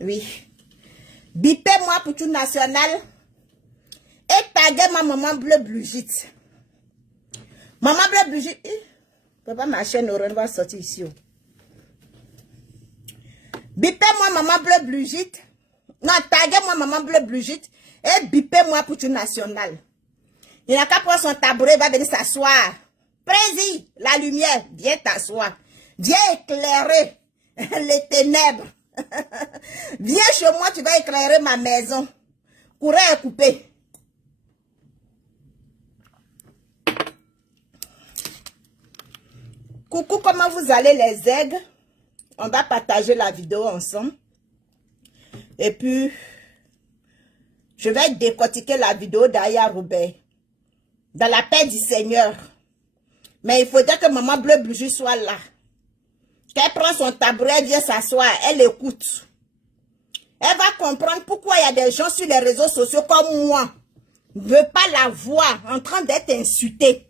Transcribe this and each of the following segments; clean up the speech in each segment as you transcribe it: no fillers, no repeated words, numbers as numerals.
Oui. Bipez-moi pour tout national. Et taguez ma maman bleu blugite. Maman bleu blugite. Papa, ma chaîne orange va sortir ici. Bipez-moi maman bleu blugite. Non, taguez-moi maman bleu blugite. Et bipez-moi pour tout national. Il n'a qu'à prendre son tabouret, il va venir s'asseoir. Prési, la lumière, viens t'asseoir. Viens éclairer les ténèbres. Viens chez moi, tu vas éclairer ma maison. Courant est coupé. Coucou, comment vous allez les aigles? On va partager la vidéo ensemble. Et puis, je vais décortiquer la vidéo d'Aya Robert. Dans la paix du Seigneur. Mais il faudrait que maman bleu bougie soit là. Qu'elle prend son tabouret, vient s'asseoir, elle écoute. Elle va comprendre pourquoi il y a des gens sur les réseaux sociaux comme moi. Ne veut pas la voir en train d'être insultée.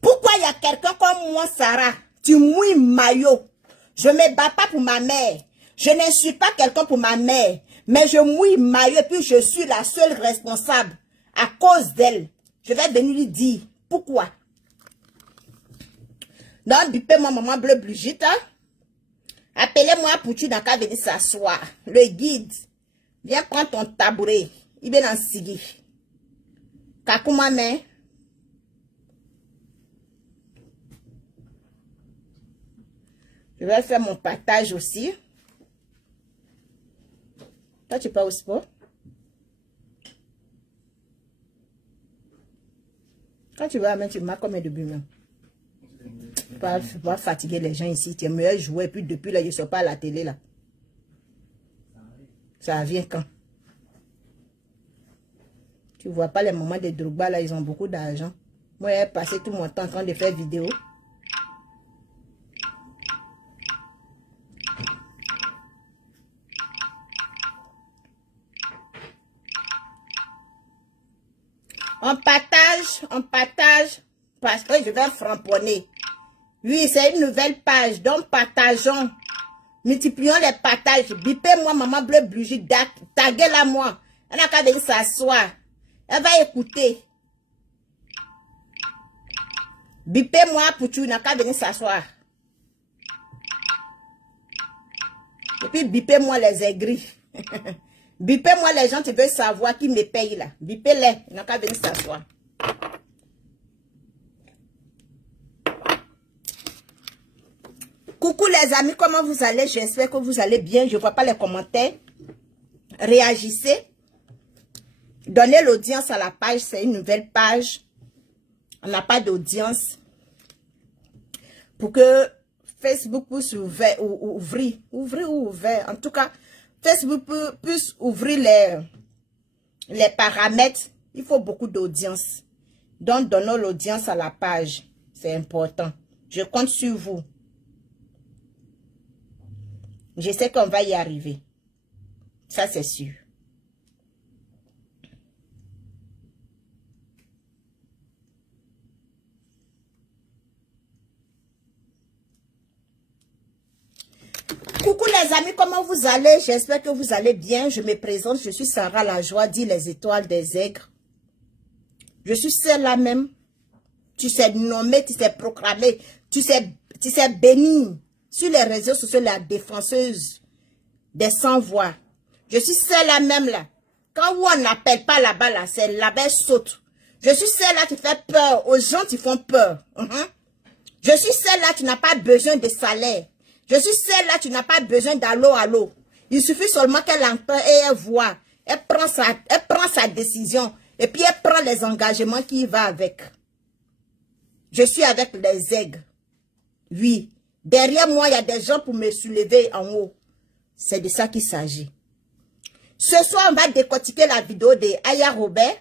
Pourquoi il y a quelqu'un comme moi, Sarah, tu mouilles maillot. Je ne me bats pas pour ma mère. Je n'insulte pas quelqu'un pour ma mère. Mais je mouille maillot et puis je suis la seule responsable. À cause d'elle. Je vais venir lui dire pourquoi. Donc, bipez-moi maman bleu blugite. Hein? Appelez-moi pour tu n'as qu'à venir s'asseoir. Le guide. Viens prendre ton tabouret. Il vient en sigui. Kakuma mais. Je vais faire mon partage aussi. Toi, tu pars au sport? Quand tu vas, mais tu marques combien de buts même? Pas fatiguer les gens ici. Tu es meilleur jouer. Puis depuis là, je ne suis pas à la télé là. Ça vient quand? Tu vois pas les moments de Drogba là, ils ont beaucoup d'argent. Moi, j'ai passé tout mon temps en train de faire vidéo. On partage, parce que je vais framponner. Oui, c'est une nouvelle page, donc partageons. Multiplions les partages. Bipez-moi, maman bleu bougie, taguez-la moi. Elle n'a qu'à venir s'asseoir. Elle va écouter. Bipez-moi pour tu n'as qu'à venir s'asseoir. Et puis bipez-moi les aigris. Bipez-moi les gens, tu veux savoir qui me paye là. Bipez-les, ils n'ont qu'à venir s'asseoir. Coucou les amis, comment vous allez? J'espère que vous allez bien. Je ne vois pas les commentaires. Réagissez. Donnez l'audience à la page. C'est une nouvelle page. On n'a pas d'audience. Pour que Facebook puisse ouvrir. En tout cas, Facebook puisse ouvrir les paramètres. Il faut beaucoup d'audience. Donc, donnons l'audience à la page. C'est important. Je compte sur vous. Je sais qu'on va y arriver. Ça, c'est sûr. Coucou les amis, comment vous allez? J'espère que vous allez bien. Je me présente, je suis Sarah la joie, dit les étoiles des aigres. Je suis celle-là même. Tu sais nommer, tu sais proclamer, tu sais bénir. Sur les réseaux sociaux, la défenseuse des sans-voix. Je suis celle-là même là. Quand on n'appelle pas là-bas, là, c'est là-bas saute. Je suis celle-là qui fait peur. Aux gens qui font peur. Je suis celle-là qui n'a pas besoin de salaire. Je suis celle-là qui n'a pas besoin d'allô, allô. Il suffit seulement qu'elle entend et elle voit. Elle prend sa décision. Et puis elle prend les engagements qui vont avec. Je suis avec les aigles. Oui. Derrière moi, il y a des gens pour me soulever en haut. C'est de ça qu'il s'agit. Ce soir, on va décortiquer la vidéo de Aya Robert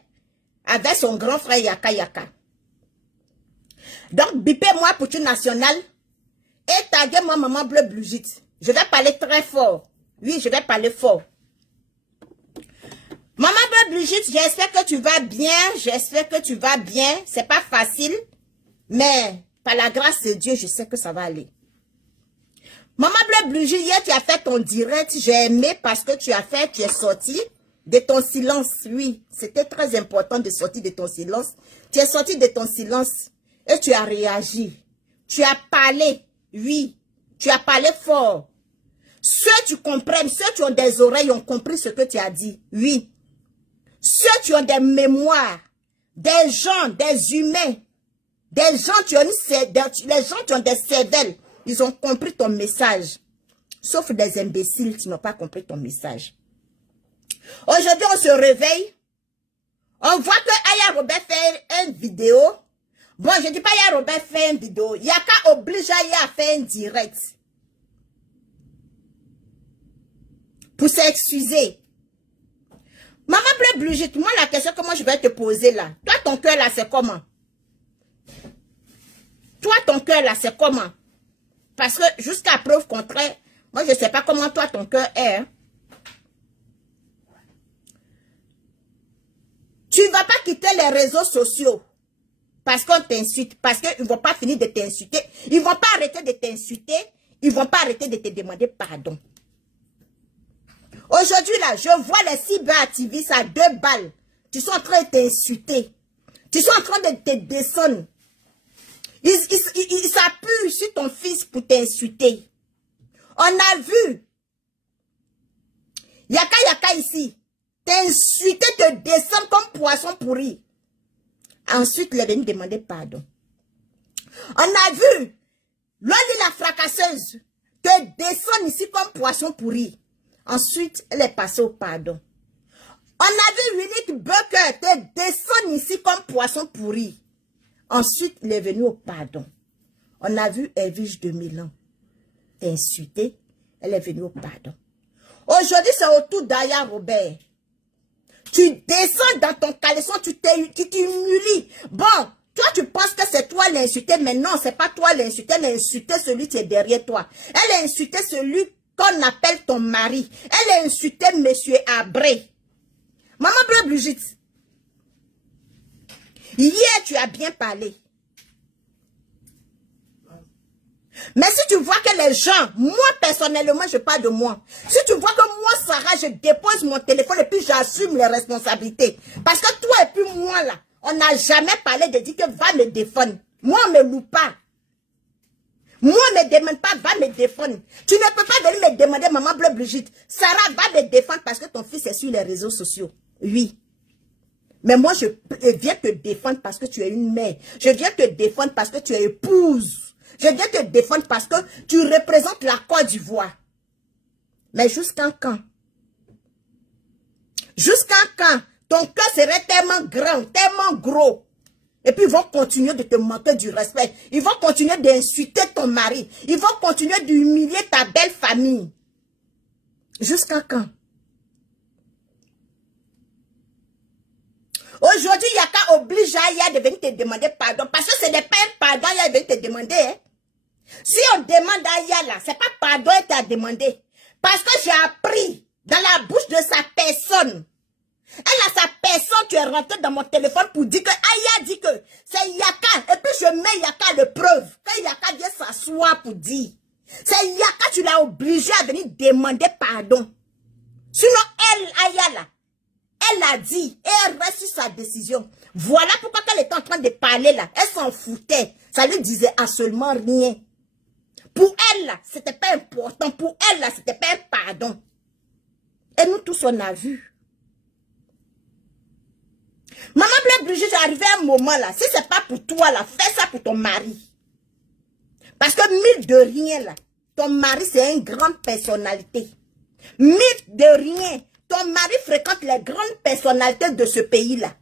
avec son grand frère Yaka Yaka. Donc, bipez-moi pour tout national et taguez-moi maman bleu blugite. Je vais parler très fort. Oui, je vais parler fort. Maman bleu blugite, j'espère que tu vas bien. J'espère que tu vas bien. C'est pas facile, mais par la grâce de Dieu, je sais que ça va aller. Maman Bleu Brigitte, hier tu as fait ton direct, j'ai aimé parce que tu es sorti de ton silence, oui. C'était très important de sortir de ton silence. Tu es sorti de ton silence et tu as réagi. Tu as parlé, oui. Tu as parlé fort. Ceux qui comprennent, ceux qui ont des oreilles ont compris ce que tu as dit, oui. Ceux qui ont des mémoires, des gens, des humains, des gens qui ont les gens qui ont des cervelles, ils ont compris ton message. Sauf des imbéciles qui n'ont pas compris ton message. Aujourd'hui, on se réveille. On voit que Aya Robert fait une vidéo. Bon, je ne dis pas Aya Robert fait une vidéo. Yaka oblige Aya à faire un direct. Pour s'excuser. Maman Bleu Brigitte, moi la question que moi je vais te poser là. Toi, ton cœur là, c'est comment? Toi, ton cœur là, c'est comment? Parce que jusqu'à preuve contraire, moi je ne sais pas comment toi, ton cœur est. Hein? Tu ne vas pas quitter les réseaux sociaux parce qu'on t'insulte, parce qu'ils ne vont pas finir de t'insulter. Ils ne vont pas arrêter de t'insulter. Ils ne vont pas arrêter de te demander pardon. Aujourd'hui, là, je vois les cyberactivistes à 2 balles. Ils sont en train de t'insulter. Ils sont en train de te descendre. Ils s'appuient sur ton fils pour t'insulter. On a vu. Yaka ici. T'insulter, te descendre comme poisson pourri. Ensuite, il est venu demander pardon. On a vu. Loli la fracasseuse. Te descendre ici comme poisson pourri. Ensuite, elle est passée au pardon. On a vu Unique Bucker te descendre ici comme poisson pourri. Ensuite, il est venu au pardon. On a vu Elvige de Milan t'insulter. Elle est venue au pardon. Aujourd'hui, c'est au tour d'Aya Robert. Tu descends dans ton caleçon, tu t'humilies. Bon, toi, tu penses que c'est toi l'insulté, mais non, c'est pas toi l'insulté. Elle a insulté celui qui est derrière toi. Elle a insulté celui qu'on appelle ton mari. Elle a insulté monsieur Abré. Maman Bleu Brigitte, hier, tu as bien parlé. Mais si tu vois que les gens, moi personnellement, je parle de moi. Si tu vois que moi, Sarah, je dépose mon téléphone et puis j'assume les responsabilités. Parce que toi et puis moi là, on n'a jamais parlé de dire que va me défendre. Moi, on ne me loue pas. Moi, on ne me demande pas, va me défendre. Tu ne peux pas venir me demander, maman Bleu Brigitte, Sarah va me défendre parce que ton fils est sur les réseaux sociaux. Oui. Mais moi, je viens te défendre parce que tu es une mère. Je viens te défendre parce que tu es épouse. Je viens te défendre parce que tu représentes la Côte d'Ivoire. Mais jusqu'à quand? Jusqu'à quand? Ton cœur serait tellement grand, tellement gros. Et puis ils vont continuer de te manquer du respect. Ils vont continuer d'insulter ton mari. Ils vont continuer d'humilier ta belle famille. Jusqu'à quand? Aujourd'hui, Yaka oblige Aya de venir te demander pardon. Parce que ce n'est pas un pardon, Aya vient te demander. Hein? Si on demande à Aya là, c'est pas pardon qu'elle t'a demandé. Parce que j'ai appris dans la bouche de sa personne. Elle a sa personne, tu es rentré dans mon téléphone pour dire que Aya dit que c'est Yaka. Et puis je mets Yaka de preuve. Quand Yaka vient s'asseoir pour dire. C'est Yaka, tu l'as obligé à venir demander pardon. Sinon, elle, Aya là, elle a dit et elle reste sur sa décision. Voilà pourquoi quand elle était en train de parler là, elle s'en foutait. Ça lui disait absolument rien. Pour elle là, c'était pas important. Pour elle là, c'était pas un pardon. Et nous tous on a vu. Maman Bleu Brigitte, j'ai arrivé à un moment là. Si c'est pas pour toi là, fais ça pour ton mari. Parce que mille de rien là, ton mari c'est une grande personnalité. Mille de rien. Ton mari fréquente les grandes personnalités de ce pays-là.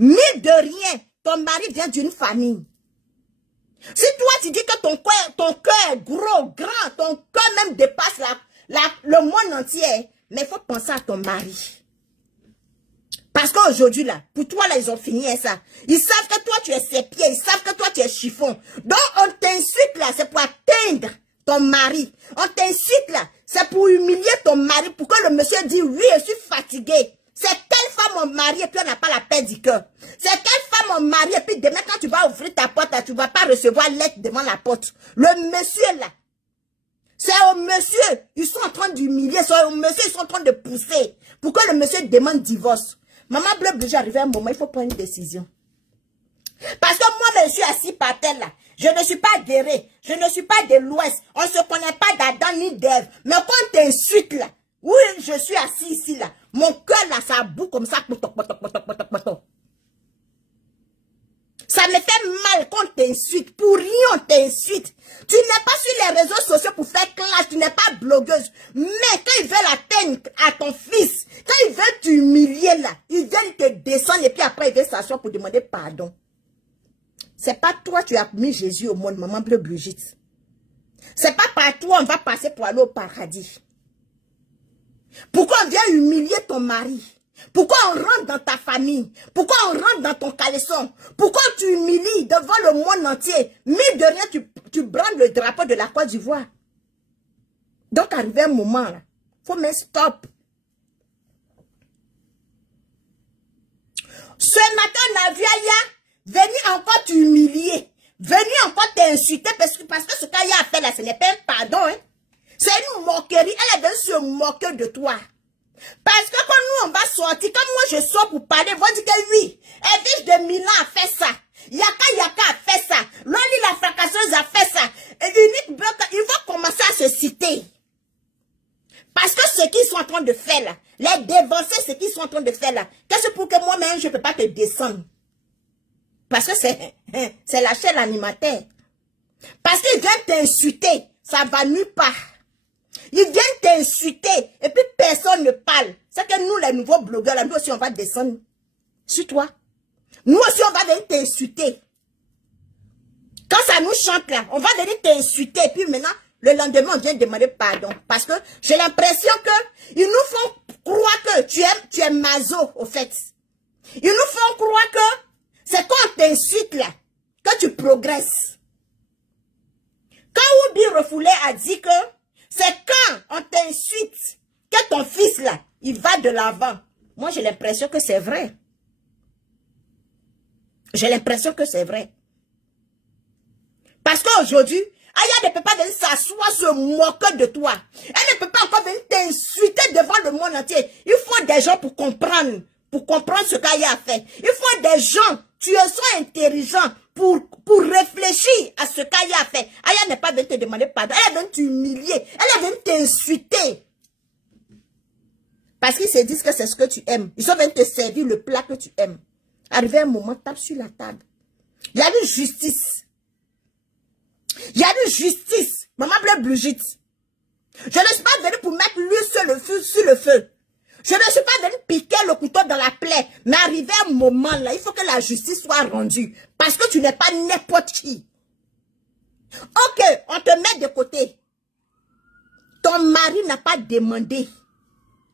Mille de rien. Ton mari vient d'une famille. Si toi, tu dis que ton cœur est gros, grand, ton cœur même dépasse le monde entier, mais il faut penser à ton mari. Parce qu'aujourd'hui, là, pour toi, là, ils ont fini ça. Ils savent que toi, tu es ses pieds. Ils savent que toi, tu es chiffon. Donc, on t'insulte, là, c'est pour atteindre ton mari. On t'incite là, c'est pour humilier ton mari, pour que le monsieur dise, oui, je suis fatigué. C'est telle femme femme ont marié et puis on n'a pas la paix du cœur? C'est quelle femme ont marié et puis demain quand tu vas ouvrir ta porte, tu ne vas pas recevoir lettre devant la porte. Le monsieur là, c'est au monsieur, ils sont en train d'humilier, c'est au monsieur, ils sont en train de pousser. Pourquoi le monsieur demande divorce? Maman Bleu, j'arrive à un moment, il faut prendre une décision. Parce que moi, je suis assis par terre là. Je ne suis pas d'Éré, je ne suis pas de l'Ouest. On ne se connaît pas d'Adam ni d'Ève. Mais quand t'insultes là, oui, je suis assis ici là. Mon cœur là, ça boue comme ça. Ça me fait mal quand t'insultes. Pour rien, on t'insulte. Tu n'es pas sur les réseaux sociaux pour faire clash. Tu n'es pas blogueuse. Mais quand ils veulent atteindre à ton fils, quand ils veulent t'humilier là, ils viennent te descendre et puis après ils viennent s'asseoir pour demander pardon. C'est pas toi tu as mis Jésus au monde, maman Bleu Brigitte. C'est pas par toi on va passer pour aller au paradis. Pourquoi on vient humilier ton mari? Pourquoi on rentre dans ta famille? Pourquoi on rentre dans ton caleçon? Pourquoi tu humilies devant le monde entier? Mais de rien, tu branles le drapeau de la Côte d'Ivoire. Donc, arrivé un moment, là, faut mettre stop. Ce matin, on a vu Aya venir encore t'humilier. Venir encore t'insulter parce que ce qu'Aya a fait là, ce n'est pas un pardon. Hein? C'est une moquerie. Elle est venue se moquer de toi. Parce que quand nous, on va sortir, quand moi je sors pour parler, vous dites que oui, Edwige de Milan a fait ça, Yaka a fait ça, Loli la fracasseuse a fait ça, et Unique Bloc, ils vont commencer à se citer. Parce que ce qu'ils sont en train de faire là, les dévancer, ce qu'ils sont en train de faire là, qu'est-ce pour que moi-même, je ne peux pas te descendre? Parce que c'est la chaîne alimentaire. Parce qu'ils viennent t'insulter, ça va nulle part. Ils viennent t'insulter et puis personne ne parle. C'est que nous, les nouveaux blogueurs, là, nous aussi, on va descendre sur toi. Nous aussi, on va venir t'insulter. Quand ça nous chante là, on va venir t'insulter. Et puis maintenant, le lendemain, on vient demander pardon. Parce que j'ai l'impression que ils nous font croire que tu es maso, au fait. Ils nous font croire que c'est quand on t'insulte là, que tu progresses. Quand Oubi Refoulé a dit que c'est quand on t'insulte que ton fils là, il va de l'avant. Moi, j'ai l'impression que c'est vrai. J'ai l'impression que c'est vrai. Parce qu'aujourd'hui, Aya ne peut pas venir s'asseoir, se moquer de toi. Elle ne peut pas encore venir t'insulter devant le monde entier. Il faut des gens pour comprendre ce qu'Aya a fait. Il faut des gens, tu es so intelligent pour réfléchir à ce qu'Aya a fait. Aya n'est pas venue te demander pardon. Elle est venue t'humilier. Elle est venue t'insulter. Parce qu'ils se disent que c'est ce que tu aimes. Ils sont venus te servir le plat que tu aimes. Arrivé un moment, tape sur la table. Il y a une justice. Il y a une justice. Maman Bleu Brigitte. Je ne suis pas venue pour mettre l'huile sur le feu. Je ne suis pas venue piquer le couteau dans la plaie. Mais arrivé un moment là, il faut que la justice soit rendue. Parce que tu n'es pas n'importe qui. Ok, on te met de côté. Ton mari n'a pas demandé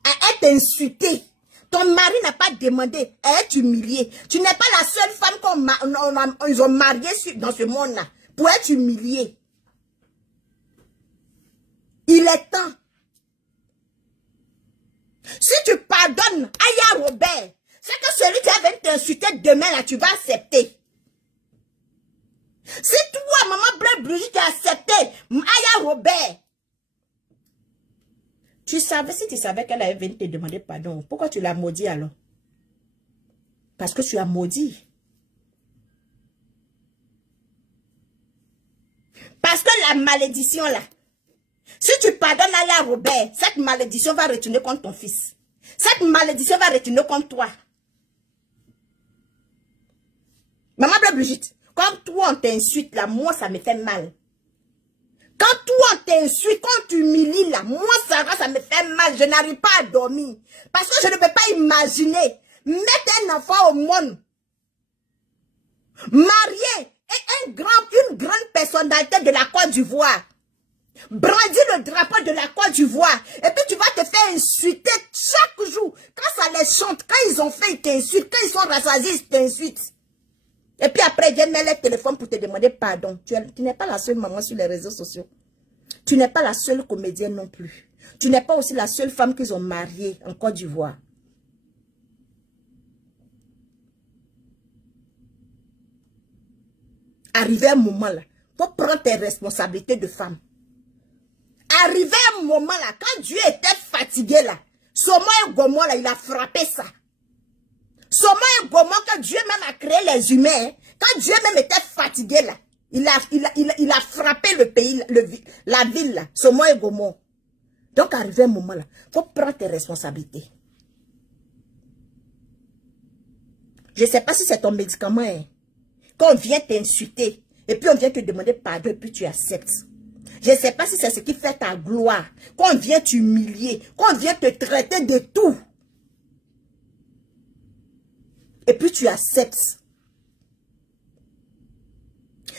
à être insulté. Ton mari n'a pas demandé à être humilié. Tu n'es pas la seule femme qu'ils ont mariée dans ce monde-là pour être humiliée. Il est temps. Si tu pardonnes Aya Robert, c'est que celui qui va t'insulter demain, là, tu vas accepter. Si toi, maman Bleu Brigitte, tu as accepté Aya Robert, si tu savais qu'elle avait venu te demander pardon, pourquoi tu l'as maudit alors? Parce que tu as maudit. Parce que la malédiction là, si tu pardonnes Aya Robert, cette malédiction va retourner contre ton fils. Cette malédiction va retourner contre toi. Maman Bleu Brigitte, quand toi on t'insulte là, moi ça me fait mal. Quand toi on t'insulte, quand tu humilies là, moi Sarah ça me fait mal. Je n'arrive pas à dormir. Parce que je ne peux pas imaginer mettre un enfant au monde, marié et une grande personnalité de la Côte d'Ivoire. Brandis le drapeau de la Côte d'Ivoire. Et puis tu vas te faire insulter chaque jour. Quand ça les chante, quand ils ont fait, ils t'insultent. Quand ils sont rassasiés, ils t'insultent. Et puis après, ils viennent mettre le téléphone pour te demander pardon. Tu n'es pas la seule maman sur les réseaux sociaux. Tu n'es pas la seule comédienne non plus. Tu n'es pas aussi la seule femme qu'ils ont mariée en Côte d'Ivoire. Arrivé un moment là, faut prendre tes responsabilités de femme. Arrivé un moment là, quand Dieu était fatigué là, Sodome et Gomorrhe là, il a frappé ça. Sodome et Gomorrhe, quand Dieu même a créé les humains, hein, quand Dieu même était fatigué là, il a frappé le pays, la ville là, Sodome et Gomorrhe. Donc arrivé un moment là, faut prendre tes responsabilités. Je ne sais pas si c'est ton médicament, hein. Quand on vient t'insulter, et puis on vient te demander pardon, et puis tu acceptes. Je ne sais pas si c'est ce qui fait ta gloire. Quand on vient t'humilier, quand on vient te traiter de tout. Et puis tu acceptes.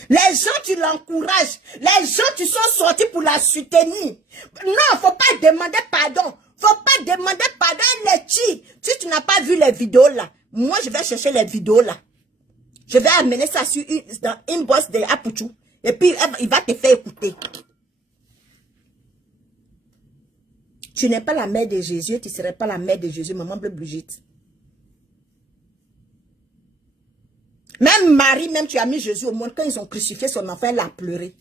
Les gens, tu l'encourages. Les gens, tu sont sortis pour la soutenir. Non, faut pas demander pardon. Faut pas demander pardon à les chi. Si tu n'as pas vu les vidéos là, moi je vais chercher les vidéos là. Je vais amener ça sur dans une bosse de Apuchou. Et puis il va te faire écouter. Tu n'es pas la mère de Jésus, tu ne serais pas la mère de Jésus, maman bleu Brigitte. Même Marie, même tu as mis Jésus au monde, quand ils ont crucifié son enfant, elle a pleuré.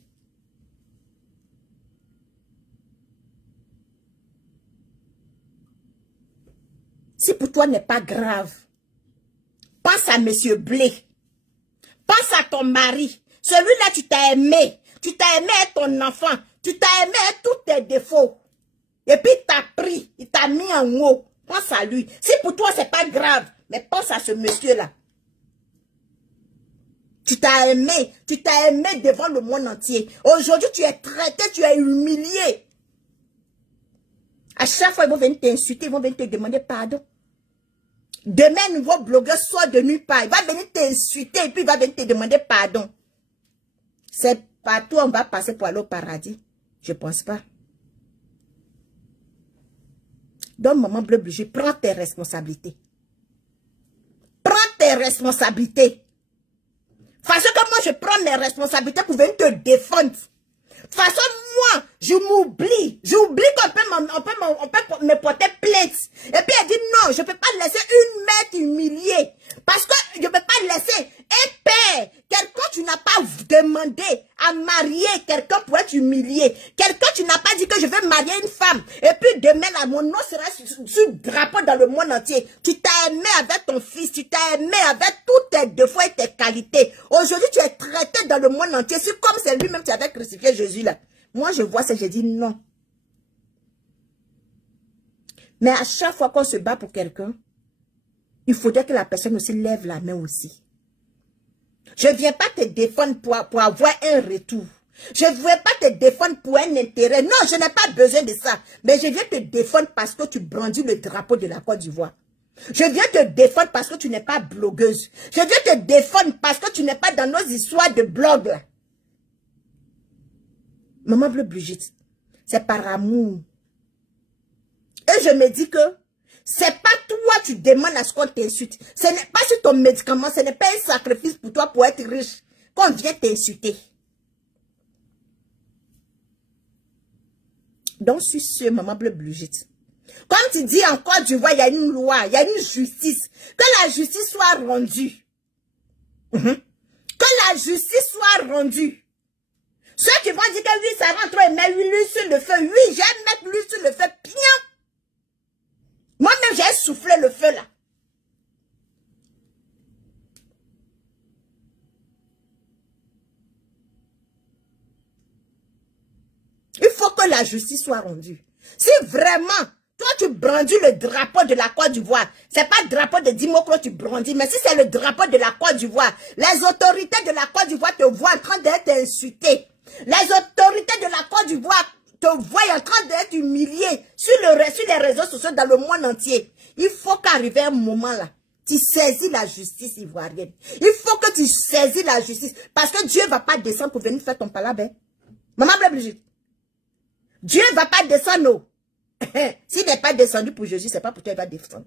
Si pour toi n'est pas grave, pense à Monsieur Blé. Pense à ton mari. Celui-là, tu t'as aimé. Tu t'as aimé être ton enfant. Tu t'as aimé être tous tes défauts. Et puis il t'a pris. Il t'a mis en haut. Pense à lui. Si pour toi, c'est pas grave, mais pense à ce monsieur-là. Tu t'as aimé. Tu t'as aimé devant le monde entier. Aujourd'hui, tu es traité, tu es humilié. À chaque fois, ils vont venir t'insulter, ils vont venir te demander pardon. Demain, un nouveau blogueur sort de nulle part. Il va venir t'insulter et puis il va venir te demander pardon. C'est partout on va passer pour aller au paradis. Je ne pense pas. Donc, maman bleu Brigitte, prends tes responsabilités. Prends tes responsabilités. Parce que moi, je prends mes responsabilités pour venir te défendre. De toute façon, moi, je m'oublie. J'oublie qu'on peut me porter plainte. Et puis elle dit non, je ne peux pas laisser une mère t'humilier. Parce que je ne peux pas laisser un père, quelqu'un tu n'as pas demandé à marier quelqu'un pour être humilié. Quelqu'un tu n'as pas dit que je vais marier une femme. Et puis demain, là, mon nom sera sur le drapeau dans le monde entier. Tu t'as aimé avec ton fils, tu t'as aimé avec tous tes défauts et tes qualités. Aujourd'hui, tu es traité dans le monde entier. C'est comme c'est lui-même qui avait crucifié Jésus là. Moi, je vois ça, je dis non. Mais à chaque fois qu'on se bat pour quelqu'un, il faudrait que la personne aussi lève la main aussi. Je ne viens pas te défendre pour avoir un retour. Je ne viens pas te défendre pour un intérêt. Non, je n'ai pas besoin de ça. Mais je viens te défendre parce que tu brandis le drapeau de la Côte d'Ivoire. Je viens te défendre parce que tu n'es pas blogueuse. Je viens te défendre parce que tu n'es pas dans nos histoires de blog là. Maman bleu Brigitte, c'est par amour. Et je me dis que c'est pas toi tu demandes à ce qu'on t'insulte. Ce n'est pas sur ton médicament, ce n'est pas un sacrifice pour toi pour être riche qu'on vient t'insulter. Donc sur ce, maman bleu Brigitte, comme tu dis en Côte d'Ivoire, il y a une loi, il y a une justice. Que la justice soit rendue. Que la justice soit rendue. Ceux qui vont dire que oui, ça rentre et met l'huile sur le feu. Oui, j'aime mettre l'huile sur le feu. Bien. Moi-même, j'ai soufflé le feu là. Il faut que la justice soit rendue. Si vraiment, toi tu brandis le drapeau de la Côte d'Ivoire, c'est pas le drapeau de Dimokro que tu brandis, mais si c'est le drapeau de la Côte d'Ivoire, les autorités de la Côte d'Ivoire te voient en train d'être insultées. Les autorités de la Côte d'Ivoire te voient en train d'être humiliées sur les réseaux sociaux dans le monde entier. Il faut qu'arrive un moment là, tu saisis la justice ivoirienne. Il faut que tu saisis la justice. Parce que Dieu ne va pas descendre pour venir faire ton palabre. Maman bleu Brigitte. Dieu ne va pas descendre. S'il n'est pas descendu pour Jésus, ce n'est pas pour toi qu'il va descendre.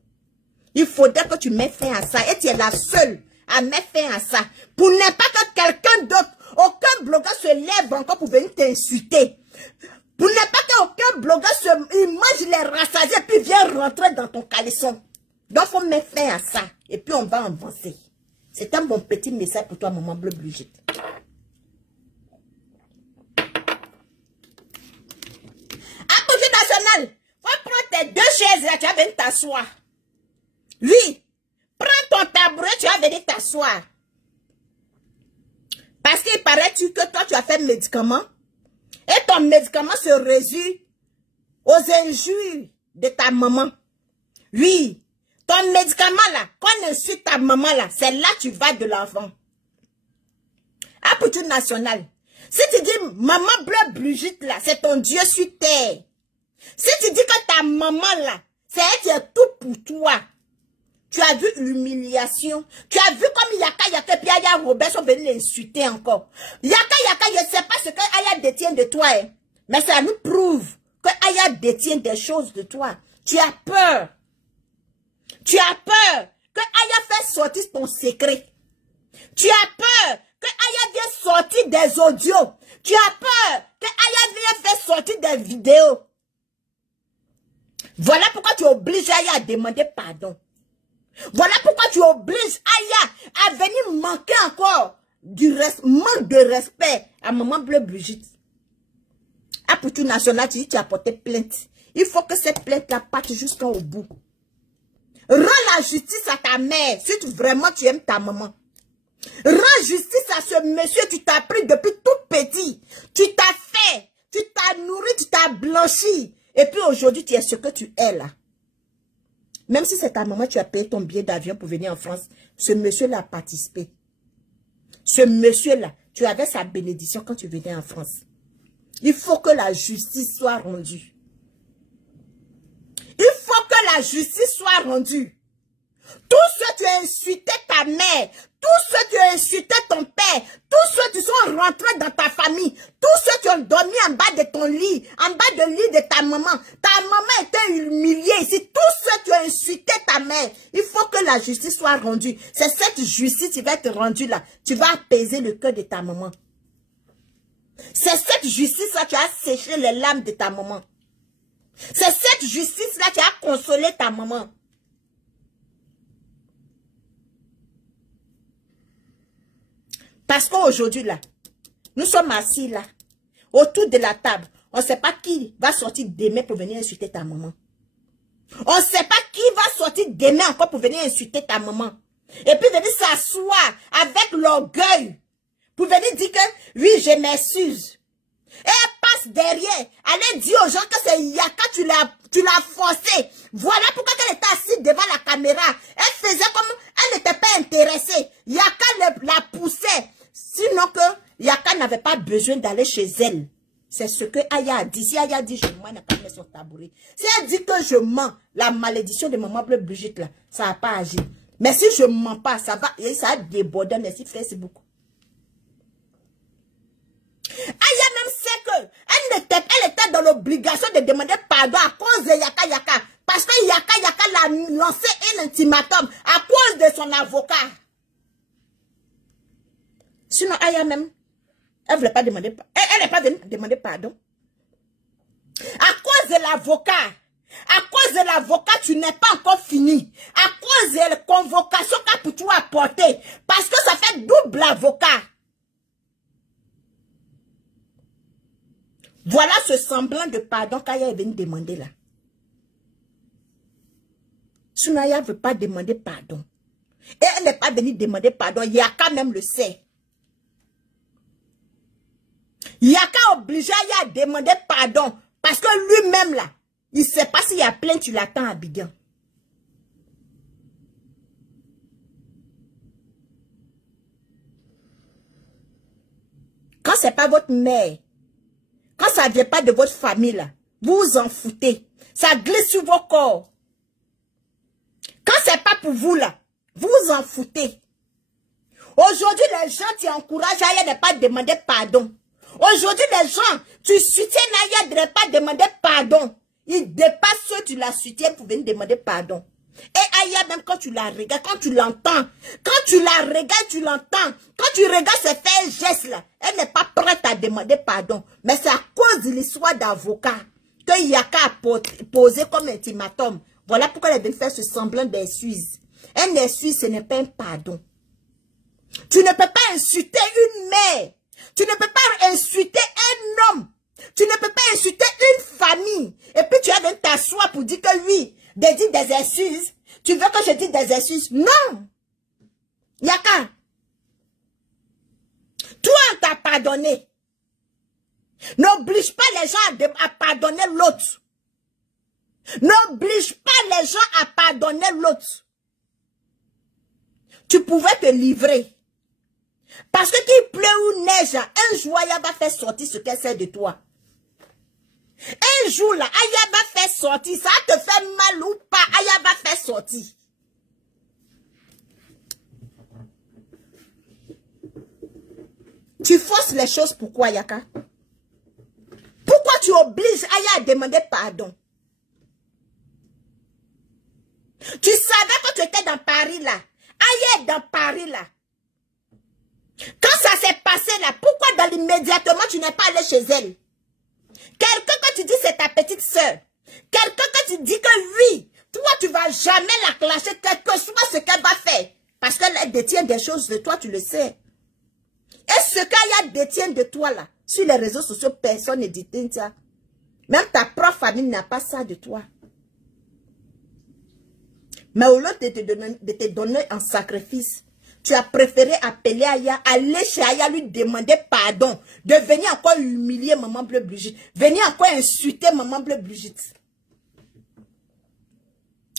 Il faudrait que tu mettes fin à ça. Et tu es la seule à mettre fin à ça. Pour ne pas que quelqu'un d'autre, aucun blogueur se lève encore pour venir t'insulter. Pour ne pas qu'aucun blogueur il mange les rassasiés et puis vient rentrer dans ton caleçon. Donc, il faut mettre fin à ça. Et puis, on va avancer. C'est un bon petit message pour toi, maman bleu Brigitte. tes 2 chaises là, tu vas venir t'asseoir. Oui. Prends ton tabouret, tu vas venir t'asseoir. Parce qu'il paraît-tu que toi, tu as fait médicament. Et ton médicament se résume aux injures de ta maman. Oui. Ton médicament là, quand on insulte ta maman là, c'est là que tu vas de l'avant. À Poutine nationale. Si tu dis maman bleu Brigitte là, c'est ton Dieu sur terre. Si tu dis que ta maman là, c'est elle qui est tout pour toi. Tu as vu l'humiliation. Tu as vu comme Yaka, puis Aya Robert sont venus l'insulter encore. Yaka, je ne sais pas ce que Aya détient de toi. Hein. Mais ça nous prouve que Aya détient des choses de toi. Tu as peur. Tu as peur que Aya fasse sortir ton secret. Tu as peur que Aya vienne sortir des audios. Tu as peur que Aya vienne faire sortir des vidéos. Voilà pourquoi tu obliges Aya à demander pardon. Voilà pourquoi tu obliges Aya à venir manquer encore du manque de respect à maman bleu Brigitte. À Poutine nationale, tu dis tu as porté plainte. Il faut que cette plainte-là parte jusqu'au bout. Rends la justice à ta mère si vraiment tu aimes ta maman. Rends justice à ce monsieur que tu t'as pris depuis tout petit. Tu t'as fait, tu t'as nourri, tu t'as blanchi. Et puis aujourd'hui, tu es ce que tu es là. Même si c'est ta maman, tu as payé ton billet d'avion pour venir en France. Ce monsieur-là a participé. Ce monsieur-là, tu avais sa bénédiction quand tu venais en France. Il faut que la justice soit rendue. Il faut que la justice soit rendue. Tous ceux qui ont insulté ta mère, tous ceux qui ont insulté ton père, tous ceux qui sont rentrés dans ta famille, tous ceux qui ont dormi en bas de ton lit, en bas de lit de ta maman était humiliée ici, tous ceux qui ont insulté ta mère, il faut que la justice soit rendue. C'est cette justice qui va être rendue là. Tu vas apaiser le cœur de ta maman. C'est cette justice là qui a séché les larmes de ta maman. C'est cette justice là qui a consolé ta maman. Parce qu'aujourd'hui, là, nous sommes assis là, autour de la table. On ne sait pas qui va sortir demain pour venir insulter ta maman. On ne sait pas qui va sortir demain encore pour venir insulter ta maman. Et puis venir s'asseoir avec l'orgueil. Pour venir dire que, oui, je m'excuse. Et elle passe derrière. Allez dire aux gens que c'est Yaka, tu l'as forcé. Voilà pourquoi elle était assise devant la caméra. Elle faisait comme, elle n'était pas intéressée. Yaka la poussait. Sinon que Yaka n'avait pas besoin d'aller chez elle. C'est ce que Aya a dit. Si Aya dit je mens, elle n'a pas mis son tabouret. Si elle dit que je mens, la malédiction de maman bleu Brigitte là, ça n'a pas agi. Mais si je ne mens pas, ça a débordé sur Facebook. Aya même sait que elle était dans l'obligation de demander pardon à cause de Yaka. Parce que Yaka l'a lancé un ultimatum à cause de son avocat. Sinon, Aya même, elle ne voulait pas demander pardon. Elle n'est pas venue demander pardon. À cause de l'avocat, tu n'es pas encore fini. À cause de la convocation qu'Apoutou a portée. Parce que ça fait double avocat. Voilà ce semblant de pardon qu'Aya est venue demander là. Sinon, Aya ne veut pas demander pardon. Et elle n'est pas venue demander pardon. Yaka même le sait. Yaka obligé Aya à demander pardon. Parce que lui-même là, il ne sait pas s'il y a plainte, tu l'attends à Abidjan. Quand ce n'est pas votre mère, quand ça ne vient pas de votre famille là, vous vous en foutez. Ça glisse sur vos corps. Quand ce n'est pas pour vous là, vous vous en foutez. Aujourd'hui, les gens qui encouragent Aya de ne pas demander pardon. Aujourd'hui, les gens, tu soutiens Aya de ne pas demander pardon. Ils dépassent ceux qui la soutiennent pour venir demander pardon. Et Aya, même quand tu la regardes, quand tu l'entends, quand tu la regardes, tu l'entends. Quand tu regardes ce fait geste là, elle n'est pas prête à demander pardon. Mais c'est à cause de l'histoire d'avocat que Yaka a posé comme ultimatum. Voilà pourquoi elle vient faire ce semblant d'excuse. Un excuse, ce n'est pas un pardon. Tu ne peux pas insulter une mère. Tu ne peux pas insulter un homme. Tu ne peux pas insulter une famille. Et puis tu as de t'asseoir pour dire que de dire des excuses? Tu veux que je dise des excuses? Non. Yaka. Toi, on t'a pardonné. N'oblige pas les gens à pardonner l'autre. N'oblige pas les gens à pardonner l'autre. Tu pouvais te livrer. Parce que qu'il pleut ou neige, un jour, Aya va faire sortir ce qu'elle sait de toi. Un jour, là, Aya va faire sortir. Ça te fait mal ou pas, Aya va faire sortir. Tu forces les choses, pourquoi, Yaka? Pourquoi tu obliges Aya à demander pardon? Tu savais que tu étais dans Paris, là. Aya est dans Paris, là. Quand ça s'est passé, là, pourquoi dans l'immédiatement, tu n'es pas allé chez elle? Quelqu'un que tu dis c'est ta petite soeur. Quelqu'un que tu dis que oui, toi, tu vas jamais la clasher, quel que soit ce qu'elle va faire. Parce qu'elle détient des choses de toi, tu le sais. Et ce qu'Aya détient de toi, là, sur les réseaux sociaux, personne ne dit ça. Même ta propre famille n'a pas ça de toi. Mais au lieu de te donner un sacrifice, tu as préféré appeler Aya, aller chez Aya, lui demander pardon, de venir encore humilier Maman Bleu Brigitte, venir encore insulter Maman Bleu Brigitte.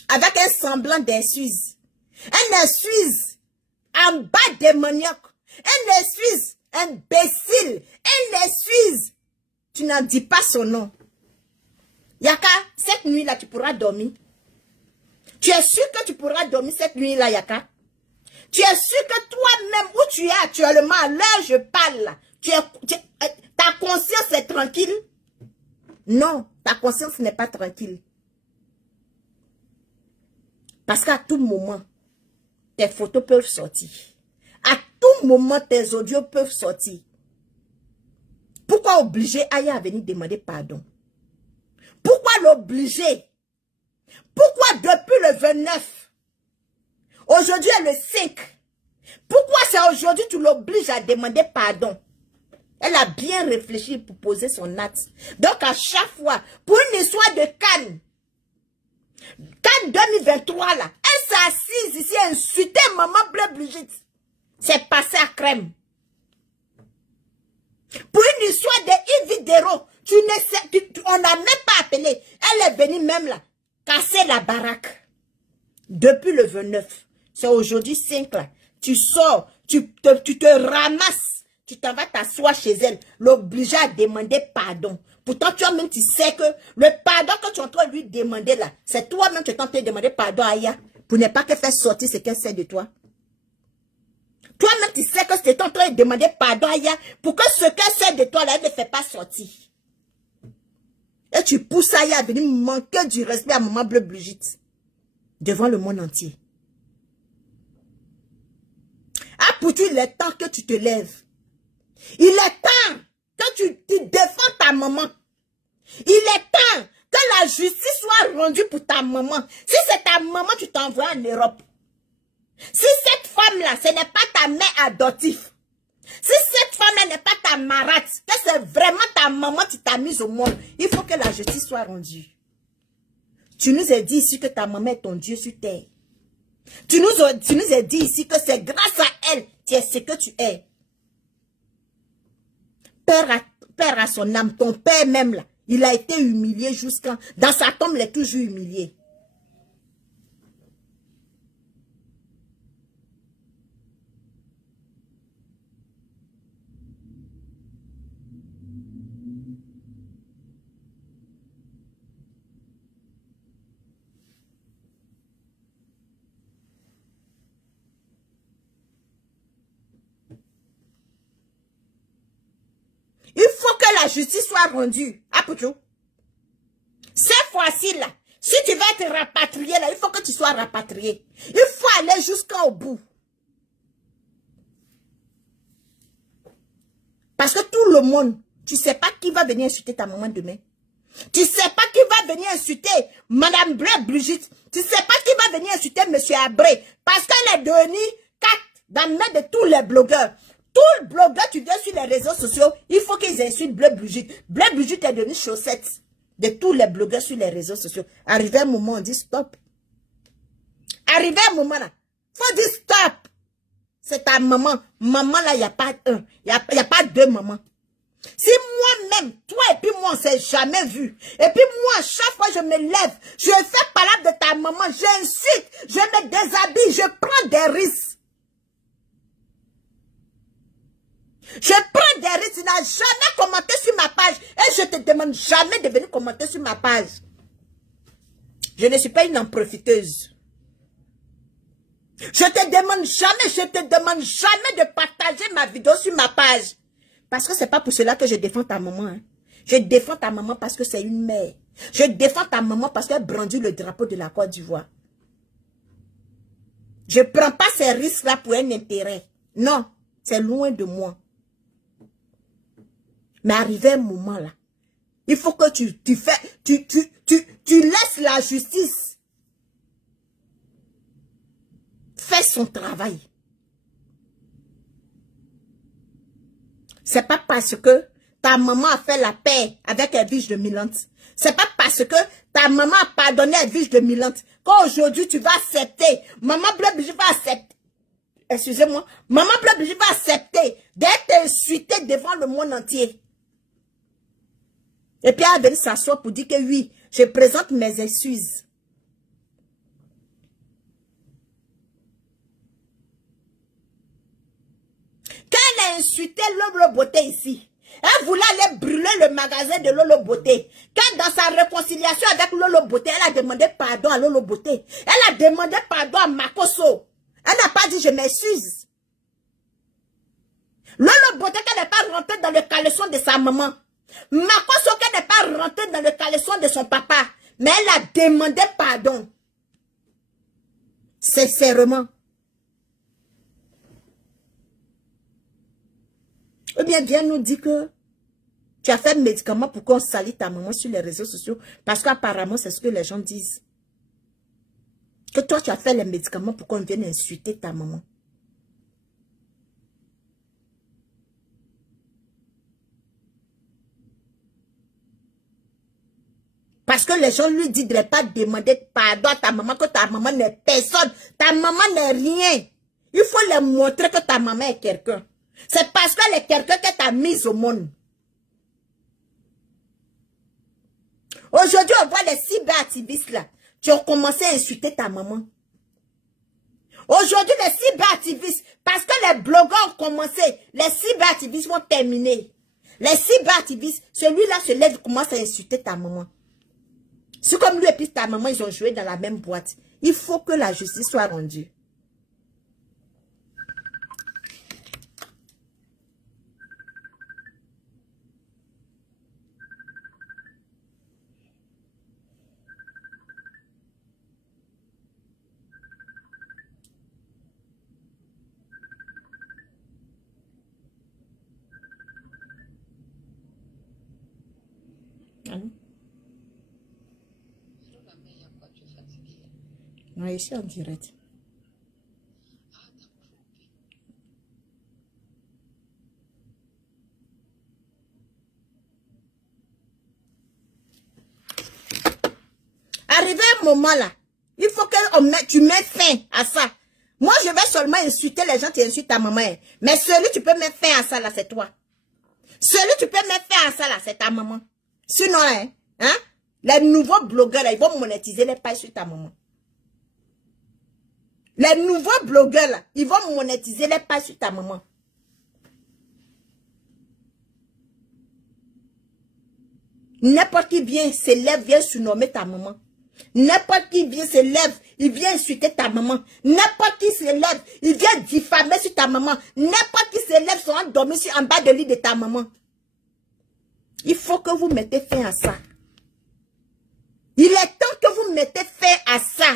Avec un semblant d'excuse. Un excuse en bas démoniaque. Un excuse imbécile. Un excuse. Tu n'en dis pas son nom. Yaka, cette nuit-là, tu pourras dormir. Tu es sûr que tu pourras dormir cette nuit-là, Yaka? Tu es sûr que toi-même, où tu es actuellement, à l'heure je parle, là, ta conscience est tranquille? Non, ta conscience n'est pas tranquille. Parce qu'à tout moment, tes photos peuvent sortir. À tout moment, tes audios peuvent sortir. Pourquoi obliger Aya à venir demander pardon? Pourquoi l'obliger? Pourquoi depuis le 29? Aujourd'hui est le 5. Pourquoi c'est aujourd'hui que tu l'obliges à demander pardon? Elle a bien réfléchi pour poser son acte. Donc à chaque fois, pour une histoire de Cannes 2023 là, elle s'est assise ici à insulter Maman Bleu Brigitte. C'est passé à crème. Pour une histoire de Yves, on n'a même pas appelé. Elle est venue même là, casser la baraque. Depuis le 29. C'est aujourd'hui 5 là. Tu sors, tu te ramasses. Tu t'en vas t'asseoir chez elle, l'obliger à demander pardon. Pourtant, toi-même, tu sais que le pardon que tu es en train de lui demander là, c'est toi-même qui es en train de demander pardon à Aya pour ne pas qu'elle fasse sortir ce qu'elle sait de toi. Toi-même, tu sais que tu es en train de demander pardon à Aya pour que ce qu'elle sait de toi là, elle ne fait pas sortir. Et tu pousses Aya à venir manquer du respect à Maman Bleu Brigitte devant le monde entier. Ah, pour-tu, il est temps que tu te lèves. Il est temps que tu défends ta maman. Il est temps que la justice soit rendue pour ta maman. Si c'est ta maman, tu t'envoies en Europe. Si cette femme-là, ce n'est pas ta mère adoptive. Si cette femme-là n'est pas ta marate, que c'est vraiment ta maman qui t'a mise au monde, il faut que la justice soit rendue. Tu nous as dit ici que ta maman est ton Dieu sur terre. Tu nous as dit ici que c'est grâce à elle, tu es ce que tu es. Père à son âme, ton père même là, il a été humilié jusqu'à... Dans sa tombe, il est toujours humilié. Il faut que la justice soit rendue. Ah, Poutou. Cette fois-ci, là, si tu veux être rapatrié, là, il faut que tu sois rapatrié. Il faut aller jusqu'au bout. Parce que tout le monde, tu ne sais pas qui va venir insulter ta maman demain. Tu ne sais pas qui va venir insulter Madame Bleu Brigitte. Tu ne sais pas qui va venir insulter Monsieur Abré. Parce qu'elle est devenue 4 dans le main de tous les blogueurs. Tout le blogueur, tu viens sur les réseaux sociaux, il faut qu'ils insultent Bleu Brigitte. Bleu Brigitte est devenue chaussette. de tous les blogueurs sur les réseaux sociaux. Arrivé un moment, on dit stop. Arrivé un moment là, faut dire stop. C'est ta maman. Maman là, il n'y a pas un. Il n'y a pas deux mamans. Si moi-même, toi et puis moi, on ne s'est jamais vu. Et puis moi, chaque fois je me lève, je fais parler de ta maman, j'incite, je me déshabille, je prends des risques. Je prends des risques. Tu n'as jamais commenté sur ma page. Et je te demande jamais de venir commenter sur ma page. Je ne suis pas une en profiteuse. Je te demande jamais de partager ma vidéo sur ma page. Parce que c'est pas pour cela que je défends ta maman. Hein. Je défends ta maman parce que c'est une mère. Je défends ta maman parce qu'elle brandit le drapeau de la Côte d'Ivoire. Je ne prends pas ces risques-là pour un intérêt. Non, c'est loin de moi. Mais arrivé un moment là, il faut que tu laisses la justice faire son travail. C'est pas parce que ta maman a fait la paix avec Edwige de Milante. C'est pas parce que ta maman a pardonné Edwige de Milante qu'aujourd'hui tu vas accepter. Maman Bleu je vais accepter. Excusez-moi. Maman Bleu je vais accepter d'être insultée devant le monde entier. Et puis elle va venir s'asseoir pour dire que oui, je présente mes excuses. Quand elle a insulté Lolo Beauté ici, elle voulait aller brûler le magasin de Lolo Beauté. Quand dans sa réconciliation avec Lolo Beauté, elle a demandé pardon à Lolo Beauté. Elle a demandé pardon à Makoso. Elle n'a pas dit je m'excuse. Lolo Beauté qu'elle n'est pas rentrée dans le caleçon de sa maman. Makoso qu'elle n'est pas rentrée dans le caleçon de son papa. Mais elle a demandé pardon. Sincèrement. Ou bien viens nous dire que tu as fait un médicament pour qu'on salit ta maman sur les réseaux sociaux. Parce qu'apparemment, c'est ce que les gens disent. Que toi, tu as fait les médicaments pour qu'on vienne insulter ta maman. Parce que les gens lui disent de ne pas demander pardon à ta maman, que ta maman n'est personne. Ta maman n'est rien. Il faut leur montrer que ta maman est quelqu'un. C'est parce qu'elle est quelqu'un que tu as mise au monde. Aujourd'hui, on voit les cyberactivistes là. Tu as commencé à insulter ta maman. Aujourd'hui, les cyberactivistes, parce que les blogueurs ont commencé, les cyberactivistes vont terminer. Les cyberactivistes, celui-là se lève et commence à insulter ta maman. C'est comme lui et puis ta maman, ils ont joué dans la même boîte. Il faut que la justice soit rendue. Non, ici en direct. Arrivé un moment là, il faut que tu mettes fin à ça. Moi, je vais seulement insulter les gens qui insultent ta maman. Mais celui tu peux mettre fin à ça là, c'est toi. Celui tu peux mettre fin à ça là, c'est ta maman. Sinon, les nouveaux blogueurs là, ils vont monétiser les pages sur ta maman. Les nouveaux blogueurs là, ils vont monétiser les pages sur ta maman. N'importe qui vient, s'élève, vient surnommer ta maman. N'importe qui vient, s'élève, il vient insulter ta maman. N'importe qui s'élève, il vient diffamer sur ta maman. N'importe qui s'élève, sont endormis en bas de lit de ta maman. Il faut que vous mettez fin à ça. Il est temps que vous mettez fin à ça.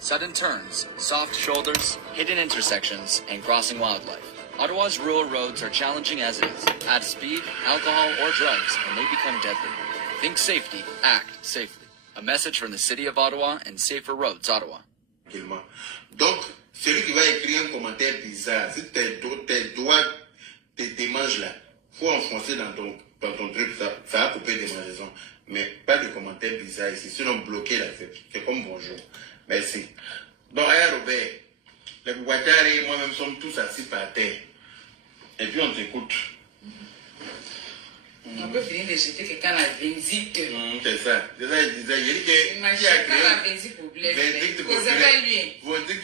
Sudden turns, soft shoulders, hidden intersections, and crossing wildlife. Ottawa's rural roads are challenging as is. Add speed, alcohol, or drugs, and they become deadly. Think safety, act safely. A message from the City of Ottawa and Safer Roads, Ottawa. Donc, celui qui va écrire un commentaire bizarre, si tes doigts te mangent là, faut enfoncer dans ton truc, ça va couper des mangeaisons. Mais pas de commentaires bizarres ici, sinon bloquer là, c'est comme bonjour. Merci. Donc, Robert, les Guattari et moi-même sommes tous assis par terre. Et puis on t'écoute. On peut finir de jeter quelqu'un à la benzite. C'est ça. C'est ça, je disais. Il dit que. Imagine la benzite populaire. Vindicte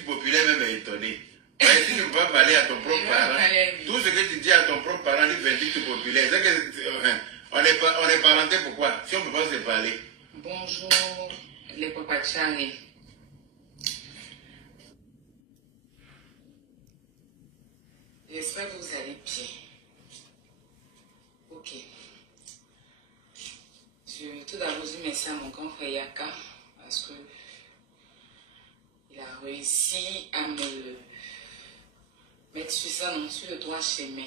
populaire même est étonné. Si tu ne peux pas parler à ton propre parent, tout ce que tu dis à ton propre parent, dit vindicte populaire. C'est que on est parenté pourquoi? Si on ne peut pas se parler. Bonjour, les papachari. J'espère que vous allez bien. Ok. Tout d'abord, je remercie à mon grand frère Yaka parce que il a réussi à me mettre sur ça, non, sur le droit chemin.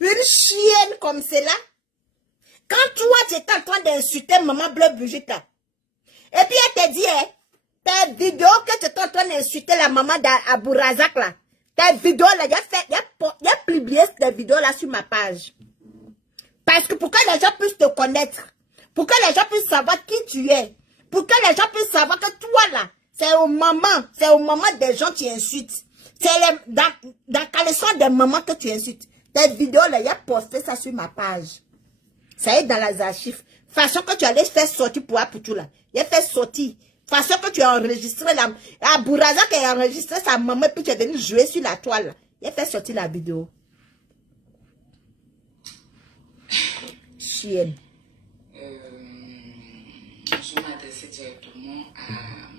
Une chienne comme celle-là, quand toi tu étais en train d'insulter maman Bleu Brigitte là, et puis elle te dit, ta vidéo que tu étais en train d'insulter la maman d'Abou Razak là, ta vidéo là, il y a publié cette vidéo là sur ma page. Parce que pour que les gens puissent te connaître, pour que les gens puissent savoir qui tu es, pour que les gens puissent savoir que toi là, c'est au moment des gens qui insultent. C'est dans caleçon des mamans que tu insultes. Tes vidéos là, il a posté ça sur ma page. Ça est dans les archives. Façon que tu allais faire sortir pour tout là. Il a fait sortir. Façon que tu as enregistré la... Abou Razak a enregistré sa maman puis tu es venu jouer sur la toile là. Il a fait sortir la vidéo. Chienne. Je m'adressais directement à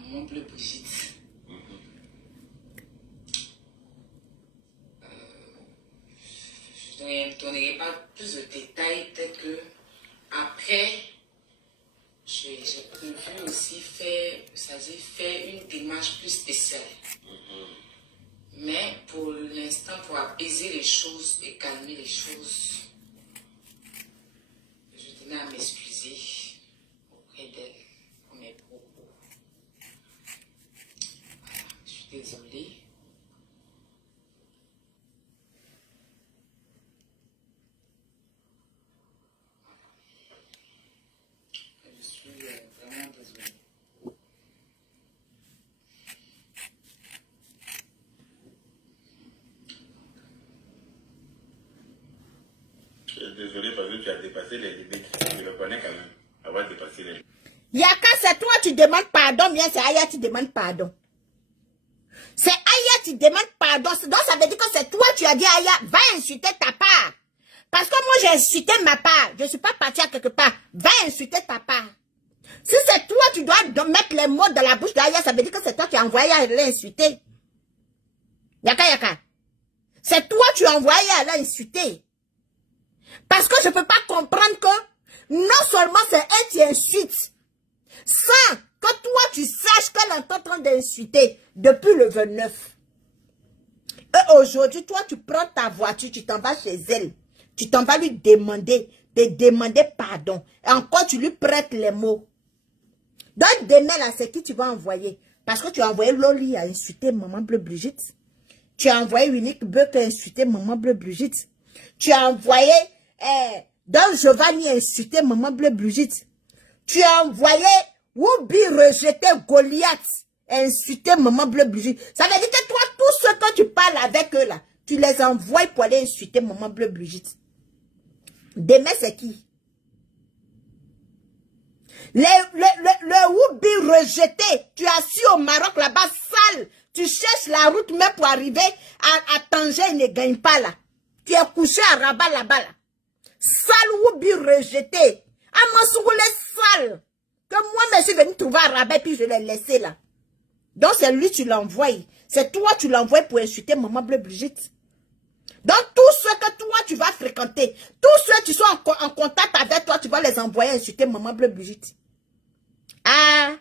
mon Bleu Brigitte. Je ne donnerai pas plus de détails, peut-être que après, j'ai prévu aussi faire une démarche plus spéciale. Mais pour l'instant, pour apaiser les choses et calmer les choses, je tenais à m'excuser auprès d'elle pour mes propos. Voilà, je suis désolée. Je suis vraiment désolée. Désolé parce que tu as dépassé les limites. Je le connais quand même. Avoir dépassé les limites. Yaka, c'est toi tu demandes pardon, bien c'est Aya qui demande pardon. C'est Aya qui demande pardon. Donc ça veut dire que c'est toi tu as dit Aya, va insulter ta part. Parce que moi j'ai insulté ma part. Je ne suis pas partie à quelque part. Va insulter ta part. Si c'est toi tu dois mettre les mots dans la bouche d'Aya, ça veut dire que c'est toi qui as envoyé à l'insulter. Yaka. C'est toi tu as envoyé à l'insulter. Parce que je ne peux pas comprendre que non seulement c'est elle qui insulte, sans que toi tu saches qu'elle est en train d'insulter depuis le 29. Et aujourd'hui, toi tu prends ta voiture, tu t'en vas chez elle. Tu t'en vas lui demander pardon. Et encore tu lui prêtes les mots. Donc demain là, c'est qui tu vas envoyer? Parce que tu as envoyé Loli à insulter maman Bleu Brigitte. Tu as envoyé Unique Buck à insulter maman Bleu Brigitte. Tu as envoyé Don Giovanni à insulter maman Bleu Brigitte. Tu as envoyé Woubi rejeter Goliath à insulter maman Bleu Brigitte. Ça veut dire que toi, tous ceux que tu parles avec eux là, tu les envoies pour aller insulter maman Bleu Brigitte. Demain, c'est qui? Le Woubi rejeté, tu es assis au Maroc là-bas, sale. Tu cherches la route même pour arriver à Tanger, il ne gagne pas là. Tu es couché à Rabat là-bas là. Sale Woubi rejeté. À Mansourou les sales. Que moi, je suis venu trouver à Rabat puis je l'ai laissé là. Donc c'est lui tu l'envoies. C'est toi tu l'envoies pour insulter maman Bleu Brigitte. Donc tous ceux que toi tu vas fréquenter, tous ceux qui sont en contact avec toi, tu vas les envoyer insulter maman Bleu Brigitte. Ah.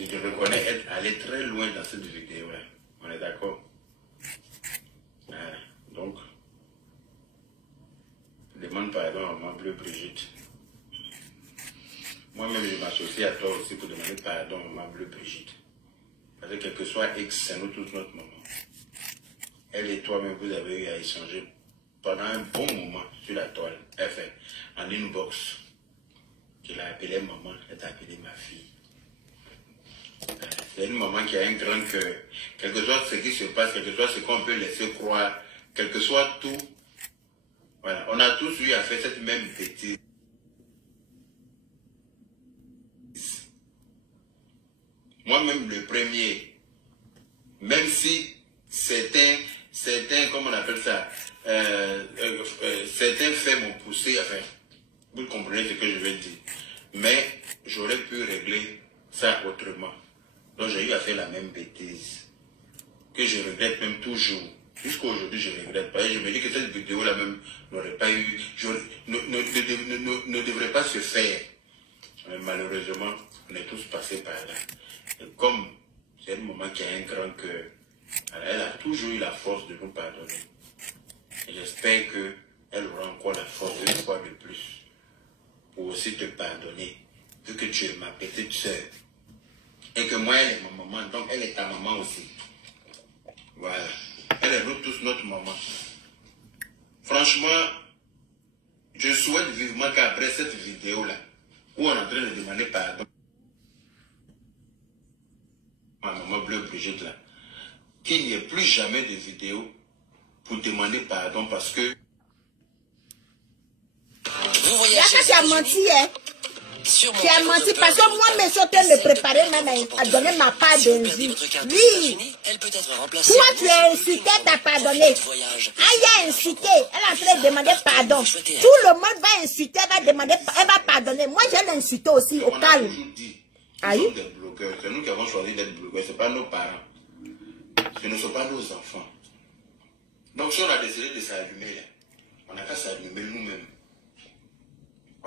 Je te reconnais être allé très loin dans cette vidéo. bleue Brigitte. Moi-même, je m'associe à toi aussi pour demander pardon, maman bleue Brigitte. Parce que quel que soit X, c'est nous tous notre maman. Elle et toi-même, vous avez eu à échanger pendant un bon moment sur la toile. Enfin, en inbox. Je l'ai appelée maman, elle t'a appelé ma fille. C'est une maman qui a un grand cœur. Quel que soit ce qui se passe, quel que soit ce qu'on peut laisser croire, quel que soit tout, voilà, on a tous eu à faire cette même bêtise. Moi-même le premier, même si certains, comment on appelle ça, certains faits m'ont poussé, enfin, vous comprenez ce que je veux dire, mais j'aurais pu régler ça autrement. Donc j'ai eu à faire la même bêtise, que je regrette même toujours. Jusqu'à aujourd'hui, je ne regrette pas. Et je me dis que cette vidéo-là même n'aurait pas eu, ne devrait pas se faire. Mais malheureusement, on est tous passés par là. Et comme c'est un moment qui a un grand cœur, elle a toujours eu la force de nous pardonner. Et j'espère qu'elle aura encore la force une fois de plus pour aussi te pardonner, vu que tu es ma petite soeur. Et que moi, elle est ma maman, donc elle est ta maman aussi. Voilà. Elle est nous tous notre maman. Franchement, je souhaite vivement qu'après cette vidéo-là, où on est en train de demander pardon, ma maman bleue Brigitte là, qu'il n'y ait plus jamais de vidéo pour demander pardon parce que... Yaka, tu as menti, hein? Tu as menti parce que moi, mes soeurs me préparer même à donner ma part d'injure. Oui. Toi, tu as insulté, tu as pardonné. Aïe a insulté, elle a en train de demander pardon. Tout le monde va insulter, elle va demander, elle va pardonner. Moi, je l'ai insulté aussi, au calme. Nous sommes des blogueurs, c'est nous qui avons choisi d'être blogueurs, ce n'est pas nos parents. Ce ne sont pas nos enfants. Donc, si on a décidé de s'allumer, on n'a qu'à s'allumer nous-mêmes.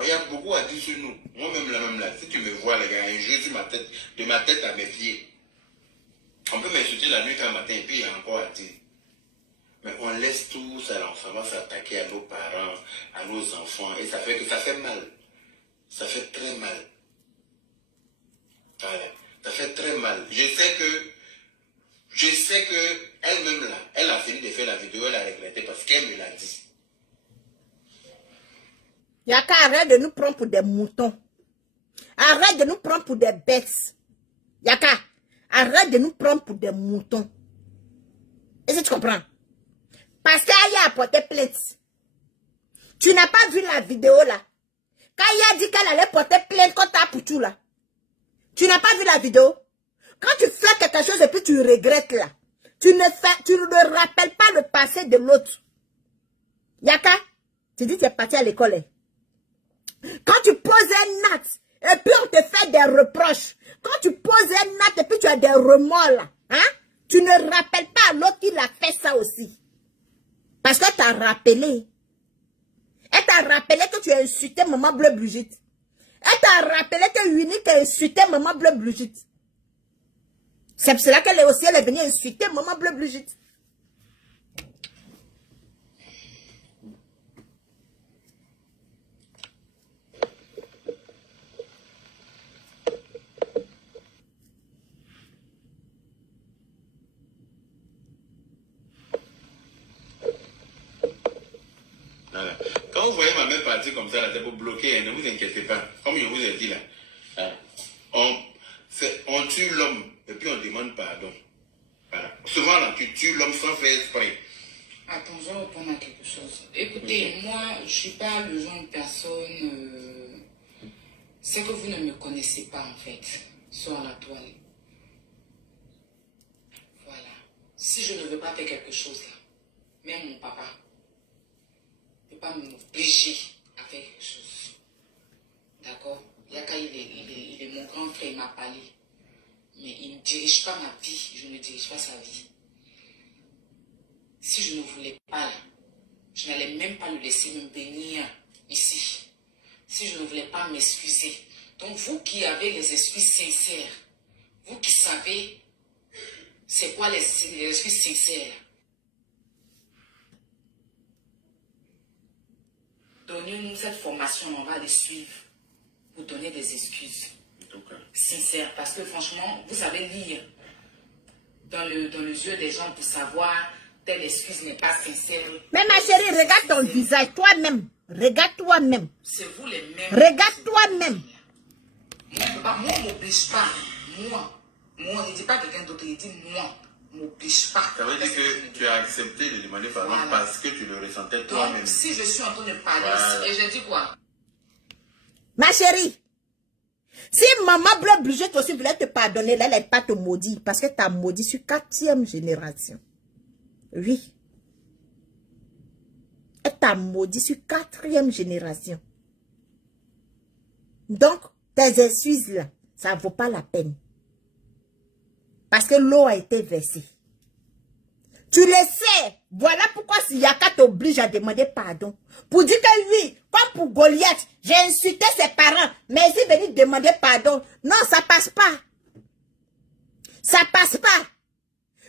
Il y a beaucoup à dire sur nous. Moi-même, là, si tu me vois, les gars, un jeu sur ma tête, de ma tête à mes pieds. On peut m'insulter la nuit quand matin, et puis il y a encore à dire. Mais on laisse tout ça, l'enfant va s'attaquer à nos parents, à nos enfants, et ça fait que ça fait mal. Ça fait très mal. Voilà. Ça fait très mal. Je sais que elle-même là, elle a fini de faire la vidéo, elle a regretté parce qu'elle me l'a dit. Yaka, arrête de nous prendre pour des moutons. Arrête de nous prendre pour des bêtes. Yaka, arrête de nous prendre pour des moutons. Est-ce que tu comprends? Parce qu'elle a apporté plainte. Tu n'as pas vu la vidéo là. Quand elle a dit qu'elle allait porter plainte contre ta poutou là. Tu n'as pas vu la vidéo? Quand tu fais quelque chose et puis tu regrettes là. Tu ne rappelles pas le passé de l'autre. Yaka, tu dis que tu es parti à l'école. Quand tu poses un acte, et puis on te fait des reproches. Quand tu poses un acte, et puis tu as des remords là. Hein? Tu ne rappelles pas à l'autre qu'il a fait ça aussi. Parce que tu as rappelé. Elle t'a rappelé que tu as insulté maman bleue Brigitte. Elle t'a rappelé que Unique a insulté maman bleue Brigitte. C'est pour cela qu'elle est aussi, elle est venue insulter maman bleue Brigitte. Voilà. Quand vous voyez ma mère partir comme ça, c'est pour bloquer, ne vous inquiétez pas. Comme je vous ai dit là, on tue l'homme et puis on demande pardon. Voilà. Souvent là, tu tues l'homme sans faire exprès. Attends, je vais répondre à quelque chose. Écoutez, moi, je ne suis pas le genre de personne... c'est que vous ne me connaissez pas en fait, sur la toile. Voilà. Si je ne veux pas faire quelque chose là, même mon papa ne peut pas m'obliger à faire quelque chose. D'accord? Yaka, il est mon grand frère, il m'a parlé. Mais il ne dirige pas ma vie, je ne dirige pas sa vie. Si je ne voulais pas, je n'allais même pas le laisser me bénir ici. Si je ne voulais pas m'excuser. Donc vous qui avez les excuses sincères, vous qui savez c'est quoi les excuses sincères, donner cette formation, on va aller suivre pour donner des excuses sincères. Parce que franchement, vous savez lire dans les yeux des gens pour savoir telle excuse n'est pas sincère. Mais ma chérie, regarde ton visage, toi-même. Regarde toi-même. C'est vous les mêmes. Regarde toi-même. Moi, on ne m'oblige pas. Moi, ne dis pas quelqu'un d'autre, il dit moi. M'oblige pas. Ça veut dire que tu as accepté de demander pardon parce que tu le ressentais toi-même. Donc, si je suis en train de parler, et je dis quoi? Ma chérie, si maman Bleu Brigitte aussi voulait te pardonner, là, elle n'est pas te maudit parce que tu as maudit sur 4e génération. Oui. Elle t'a maudit sur 4e génération. Donc, tes excuses là, ça ne vaut pas la peine. Parce que l'eau a été versée. Tu le sais. Voilà pourquoi Yaka t'oblige à demander pardon. Pour dire que oui, comme pour Goliath, j'ai insulté ses parents, mais il est venu demander pardon. Non, ça passe pas. Ça passe pas.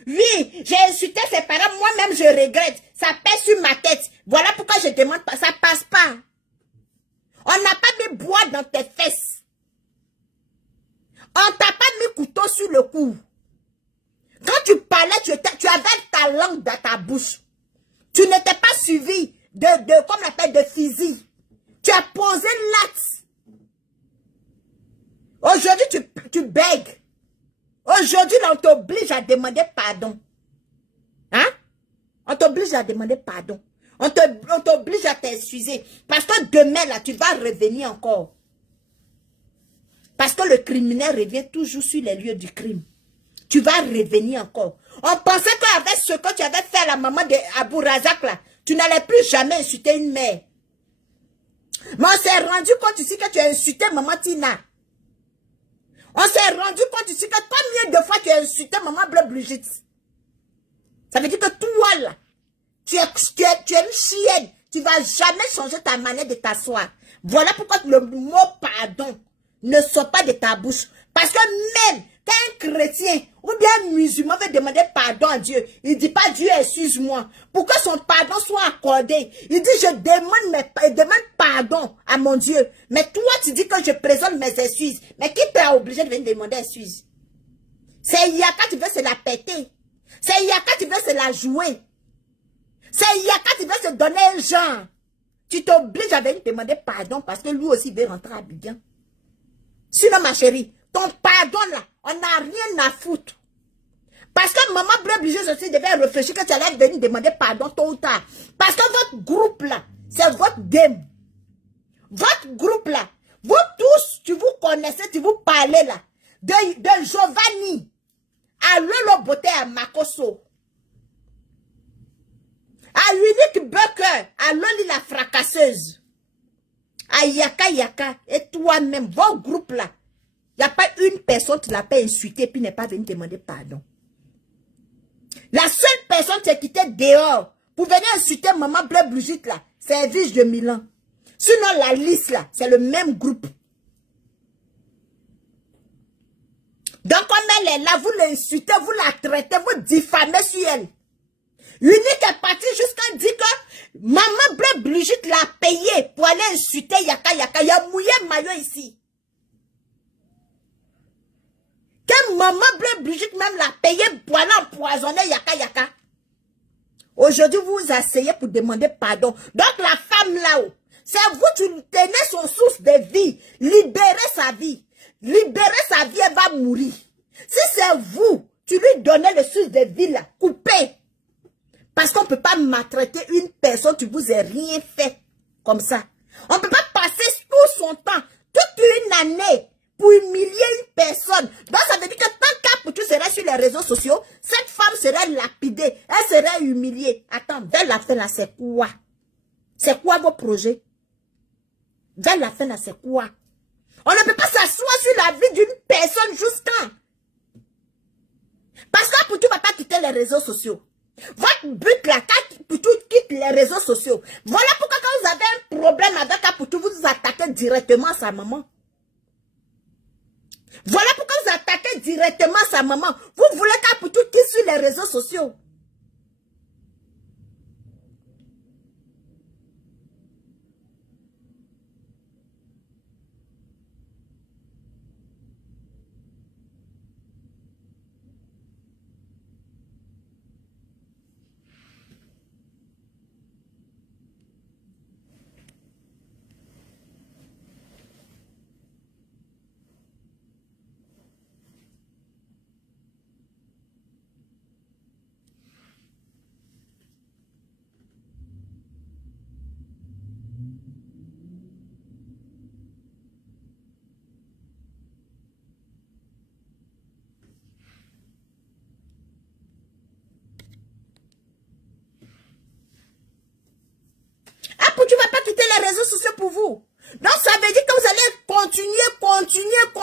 Oui, j'ai insulté ses parents, moi-même je regrette. Ça pèse sur ma tête. Voilà pourquoi je demande pas. Ça passe pas. On n'a pas mis bois dans tes fesses. On t'a pas mis couteau sur le cou. Quand tu parlais, tu avais ta langue dans ta bouche. Tu n'étais pas suivi comme on appelle, de physique. Tu as posé l'acte. Aujourd'hui, tu bègues. Aujourd'hui, on t'oblige à demander pardon. Hein? On t'oblige à demander pardon. On t'oblige à t'excuser. Parce que demain, là, tu vas revenir encore. Parce que le criminel revient toujours sur les lieux du crime. Tu vas revenir encore. On pensait qu'avec ce que tu avais fait à la maman d'Abou Razak, là, tu n'allais plus jamais insulter une mère. Mais on s'est rendu compte ici que tu as insulté maman Tina. On s'est rendu compte ici que combien de fois tu as insulté maman Bleu Brigitte. Ça veut dire que toi, là, tu es une chienne. Tu ne vas jamais changer ta manière de t'asseoir. Voilà pourquoi le mot pardon ne sort pas de ta bouche. Parce que même quand un chrétien ou bien un musulman veut demander pardon à Dieu, il ne dit pas Dieu excuse-moi. Pour que son pardon soit accordé, il dit je demande pardon à mon Dieu. Mais toi tu dis que je présente mes excuses. Mais qui t'a obligé de venir demander excuse? C'est Yaka, tu veux se la péter. C'est Yaka, tu veux se la jouer. C'est Yaka, tu veux se donner un genre. Tu t'obliges à venir demander pardon parce que lui aussi veut rentrer à Abidjan. Sinon ma chérie, ton pardon là, on n'a rien à foutre. Parce que maman Bleu Brigitte aussi devait réfléchir que tu allais venir demander pardon tôt ou tard. Parce que votre groupe là, c'est votre game. Votre groupe là, vous tous, tu vous connaissez, tu vous parlez là. De Giovanni à Lolo Beauté à Makoso. À Unique Bucker, à Loli la fracasseuse. À Yaka Yaka et toi-même, vos groupes là. Il n'y a pas une personne qui l'a pas insulté puis n'est pas venu demander pardon. La seule personne qui est quittée dehors pour venir insulter maman Bleu Brigitte là, c'est Vige de Milan. Sinon la liste là, c'est le même groupe. Donc comme elle est là, vous l'insultez, vous la traitez, vous diffamez sur elle. Unique est parti jusqu'à dire que maman Bleu Brigitte l'a payé pour aller insulter Yaka Yaka. Il a mouillé maillot ici. Que maman Bleu Brigitte même l'a payé pour aller empoisonner Yaka Yaka. Aujourd'hui, vous vous asseyez pour demander pardon. Donc la femme là-haut, c'est vous, tu tenez son source de vie. Libérez sa vie. Libérez sa vie, elle va mourir. Si c'est vous, tu lui donnez le source de vie là, coupé. Parce qu'on ne peut pas maltraiter une personne, tu vous ai rien fait comme ça. On ne peut pas passer tout son temps, toute une année, pour humilier une personne. Donc ça veut dire que tant qu'Apoutou serait sur les réseaux sociaux, cette femme serait lapidée, elle serait humiliée. Attends, vers la fin là, c'est quoi? C'est quoi vos projets? Vers la fin là, c'est quoi? On ne peut pas s'asseoir sur la vie d'une personne jusqu'à. Parce qu'Apoutou ne va pas quitter les réseaux sociaux. Votre but là, quand Apoutou quitte les réseaux sociaux, voilà pourquoi quand vous avez un problème avec Apoutou, vous vous attaquez directement à sa maman. Voilà pourquoi vous attaquez directement sa maman. Vous voulez qu'Apoutou quitte sur les réseaux sociaux.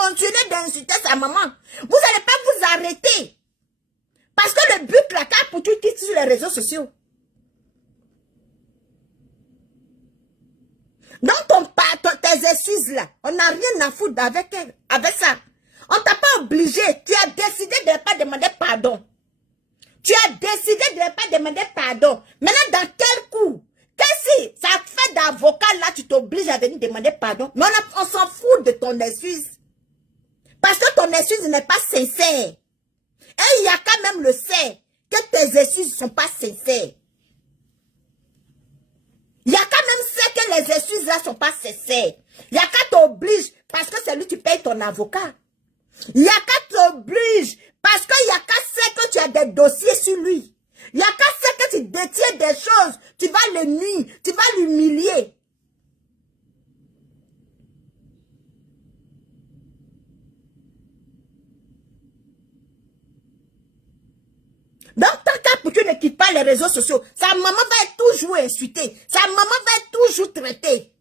continuer d'insulter sa maman. Vous n'allez pas vous arrêter. Parce que le but, la carte pour tout quitte sur les réseaux sociaux. Donc, tes excuses là, on n'a rien à foutre avec ça. On t'a pas obligé. Tu as décidé de ne pas demander pardon. Tu as décidé de ne pas demander pardon. Maintenant, dans quel coup? Qu'est-ce que ça fait d'avocat là, tu t'obliges à venir demander pardon? Mais on s'en fout de ton excuse. Parce que ton excuse n'est pas sincère. Et il y a quand même le sait que tes excuses ne sont pas sincères. Il y a quand même ce que les excuses là ne sont pas sincères. Il y a qu'à t'obliger parce que c'est lui qui paye ton avocat. Il y a qu'à t'obliger parce qu'il y a qu'à ce que tu as des dossiers sur lui. Il y a qu'à ce que tu détiens des choses. Tu vas le nuire, tu vas l'humilier. Donc, tant qu'à pour tu ne quittes pas les réseaux sociaux, sa maman va être toujours insultée. Sa maman va être toujours traitée.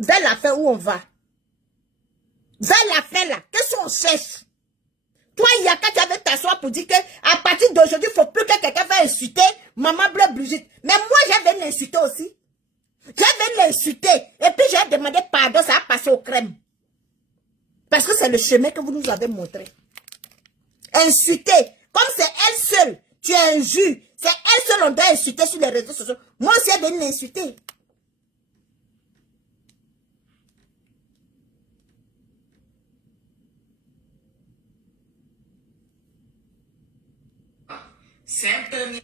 Vers la fin où on va. Vers la fin là, qu'est-ce qu'on cherche? Toi, Yaka, tu avais t'asseoir pour dire que à partir d'aujourd'hui, il ne faut plus que quelqu'un va insulter maman Bleu Brigitte. Mais moi, j'avais l'insulter aussi. J'avais l'insulter. Et puis, j'ai demandé pardon, ça a passé au crème. Parce que c'est le chemin que vous nous avez montré. Insulter. Comme c'est elle seule, tu es injure. C'est elle seule, on doit insulter sur les réseaux sociaux. Moi aussi, j'ai venu l'insulter. C'est un premier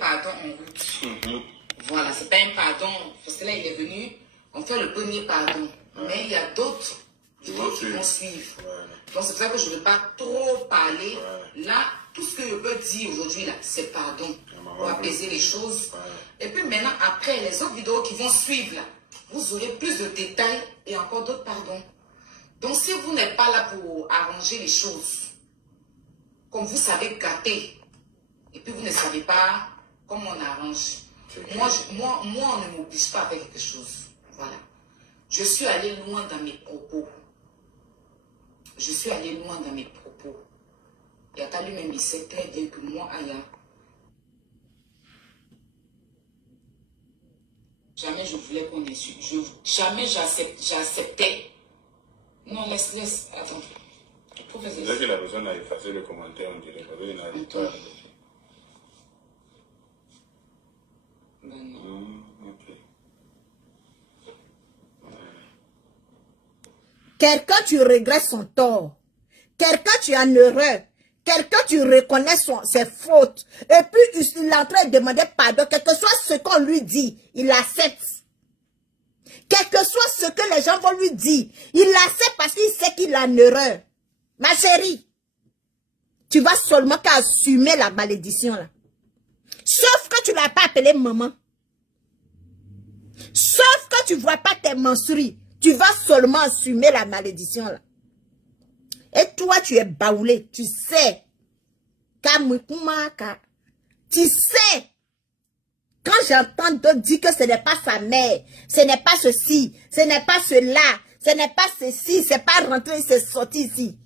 pardon en route. Voilà, c'est pas un pardon. Parce que là, il est venu, on fait le premier pardon. Mais il y a d'autres qui vont suivre. Donc c'est pour ça que je ne veux pas trop parler. Là, tout ce que je peux dire aujourd'hui, là, c'est pardon. Pour apaiser les choses. Et puis maintenant, après, les autres vidéos qui vont suivre, là, vous aurez plus de détails et encore d'autres pardons. Donc si vous n'êtes pas là pour arranger les choses, comme vous savez gâter, et puis vous ne savez pas comment on arrange. Moi, on ne m'oblige pas avec quelque chose. Voilà. Je suis allé loin dans mes propos. Je suis allé loin dans mes propos. Yaka lui-même, il sait très bien que moi, Aya, jamais je voulais qu'on insulte. Jamais j'acceptais. Non, laisse. Attends. C'est que la personne a effacé le commentaire, on dirait. Parce qu'il n'arrive pas à le faire. Ben non. Ok. Quelqu'un, tu regrettes son tort. Quelqu'un, tu es en erreur. Quelqu'un, tu reconnais ses fautes. Et puis, il est en train de demander pardon. Quel que soit ce qu'on lui dit, il accepte. Quel que soit ce que les gens vont lui dire, il accepte parce qu'il sait qu'il est en erreur. Ma chérie, tu vas seulement qu'assumer la malédiction là. Sauf que tu ne l'as pas appelé maman. Sauf que tu ne vois pas tes menstrues. Tu vas seulement assumer la malédiction là. Et toi, tu es baoulé. Tu sais. Tu sais. Quand j'entends d'autres dire que ce n'est pas sa mère, ce n'est pas ceci, ce n'est pas cela, ce n'est pas ceci, c'est pas rentré, c'est sorti ici.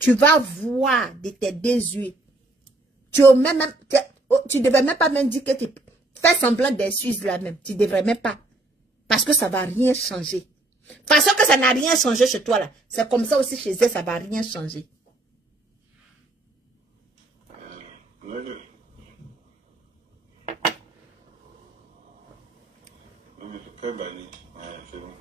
Tu vas voir de tes deux yeux. Tu ne devrais même pas même dire que tu fais semblant d'excuse là même. Tu ne devrais même pas. Parce que ça ne va rien changer. Parce que ça n'a rien changé chez toi là. C'est comme ça aussi chez eux, ça ne va rien changer. C'est banni. Ouais, c'est bon.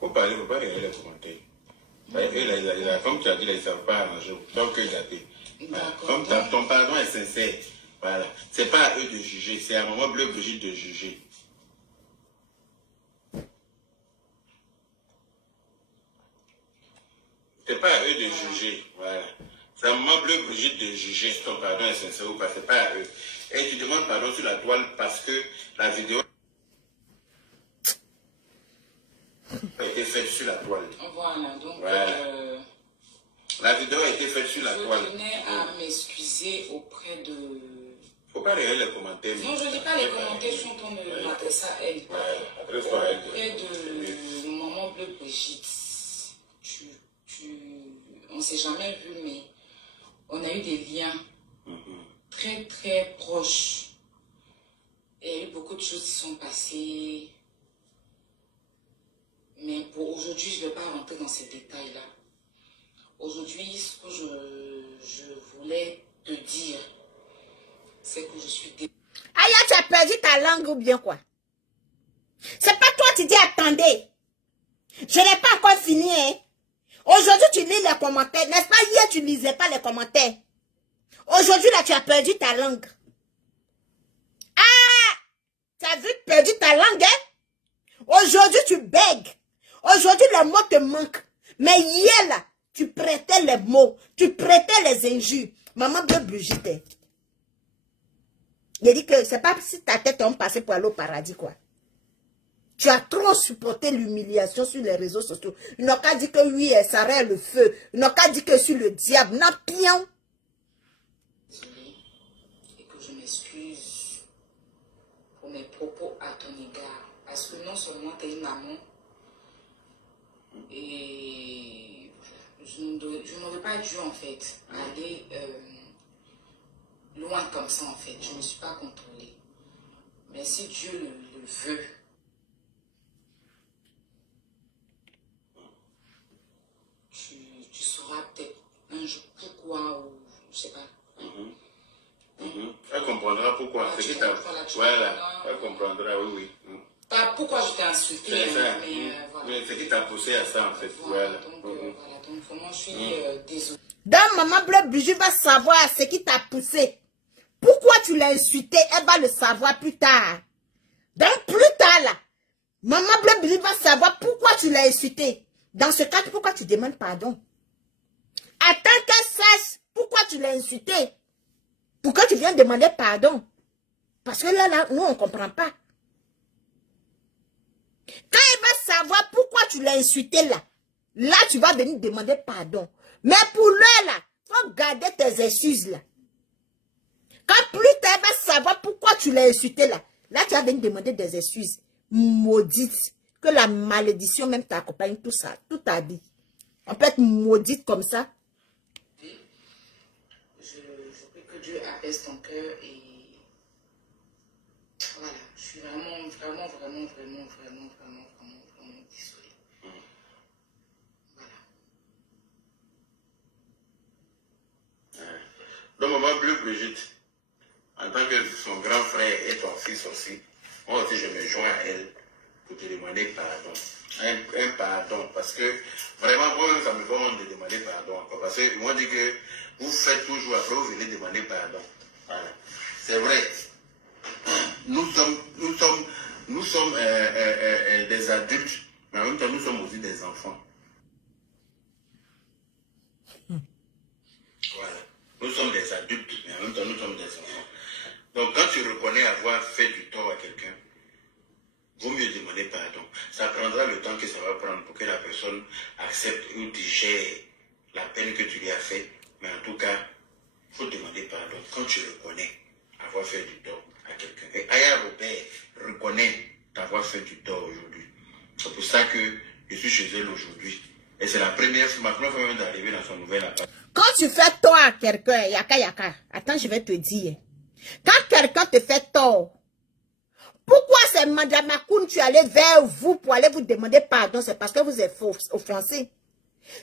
Faut parler, faut pas regarder les commentaires. Comme tu as dit, ils ne savent pas arranger. Donc, comme ton pardon est sincère, voilà. C'est pas à eux de juger, c'est à maman Bleu Brigitte de juger. C'est pas à eux de juger, voilà. C'est à maman Bleu Brigitte de juger si ton pardon est sincère ou pas, c'est pas à eux. Et tu demandes pardon sur la toile parce que la vidéo a été faite sur la toile. Voilà, donc voilà. La vidéo a été faite sur la toile. Je tenais à m'excuser auprès de Faut pas regarder les commentaires. Non, je ne dis pas les commentaires, je suis en train de m'adresser à elle. Adresse-toi à elle. Auprès de Maman Bleu Brigitte. On ne s'est jamais vu, mais on a eu des liens très très proches. Et il y a eu beaucoup de choses qui sont passées. Mais pour aujourd'hui, je ne vais pas rentrer dans ces détails-là. Aujourd'hui, ce que je voulais te dire, c'est que je suis... Aya, tu as perdu ta langue ou bien quoi? C'est pas toi qui dis attendez. Je n'ai pas encore fini, hein. Aujourd'hui, tu lis les commentaires. N'est-ce pas? Hier, tu ne lisais pas les commentaires. Aujourd'hui, là, tu as perdu ta langue. Ah! Tu as vu perdu ta langue, hein? Aujourd'hui, tu bègues. Aujourd'hui, les mots te manquent. Mais hier, là, tu prêtais les mots. Tu prêtais les injures. Maman Bleu Brigitte. Il dit que c'est pas si ta tête est passée pour aller au paradis, quoi. Tu as trop supporté l'humiliation sur les réseaux sociaux. Ils n'ont qu'à dire que oui, ça règle le feu. Ils n'ont qu'à dire que sur le diable. Non, pion. Et que je m'excuse pour mes propos à ton égard. Parce que non seulement tu es une maman, et je n'aurais pas dû en fait aller loin comme ça en fait. Je ne me suis pas contrôlée. Mais si Dieu le veut, tu sauras peut-être un jour pourquoi, ou je sais pas. Elle comprendra pourquoi. Voilà, elle comprendra, oui. Pas pourquoi je t'ai insulté, mais voilà. Mais c'est qui t'a poussé à ça en fait. Voilà. Donc vraiment, je suis désolée. Donc, Maman Bleu Brigitte va savoir ce qui t'a poussé. Pourquoi tu l'as insulté, elle va le savoir plus tard. Donc, plus tard, là, Maman Bleu Brigitte va savoir pourquoi tu l'as insulté. Dans ce cas, pourquoi tu demandes pardon? Attends qu'elle sache pourquoi tu l'as insulté. Pourquoi tu viens demander pardon? Parce que là, nous, on ne comprend pas. Quand elle va savoir pourquoi tu l'as insulté, là, tu vas venir demander pardon. Mais pour l'heure, là, il faut garder tes excuses, là. Quand plus tard, elle va savoir pourquoi tu l'as insulté, là, tu vas venir demander des excuses. Maudite. Que la malédiction même t'accompagne, tout ça, tout ta vie. On peut être maudite comme ça. Je prie que Dieu apaise ton cœur et voilà, je suis vraiment désolée. Voilà. Donc, Maman Bleu Brigitte, en tant que son grand frère et ton fils aussi, moi aussi je me joins à elle pour te demander pardon. Un pardon, parce que vraiment, moi, ça me fait honte de demander pardon encore. Parce que moi, je dis que vous faites toujours, après vous venez demander pardon. Voilà. C'est vrai. Nous sommes des adultes, mais en même temps, nous sommes aussi des enfants. Voilà. Nous sommes des adultes, mais en même temps, nous sommes des enfants. Donc, quand tu reconnais avoir fait du tort à quelqu'un, vaut mieux demander pardon. Ça prendra le temps que ça va prendre pour que la personne accepte ou digère la peine que tu lui as faite. Mais en tout cas, il faut demander pardon quand tu reconnais avoir fait du tort à quelqu'un. Et Aya Robert reconnaît d'avoir fait du tort aujourd'hui. C'est pour ça que je suis chez elle aujourd'hui. Et c'est la première fois même d'arriver dans son nouvel appart. Quand tu fais tort à quelqu'un, yaka, attends, je vais te dire. Quand quelqu'un te fait tort, pourquoi c'est Madame Makoun, tu allais vers vous pour aller vous demander pardon? C'est parce que vous êtes offensé.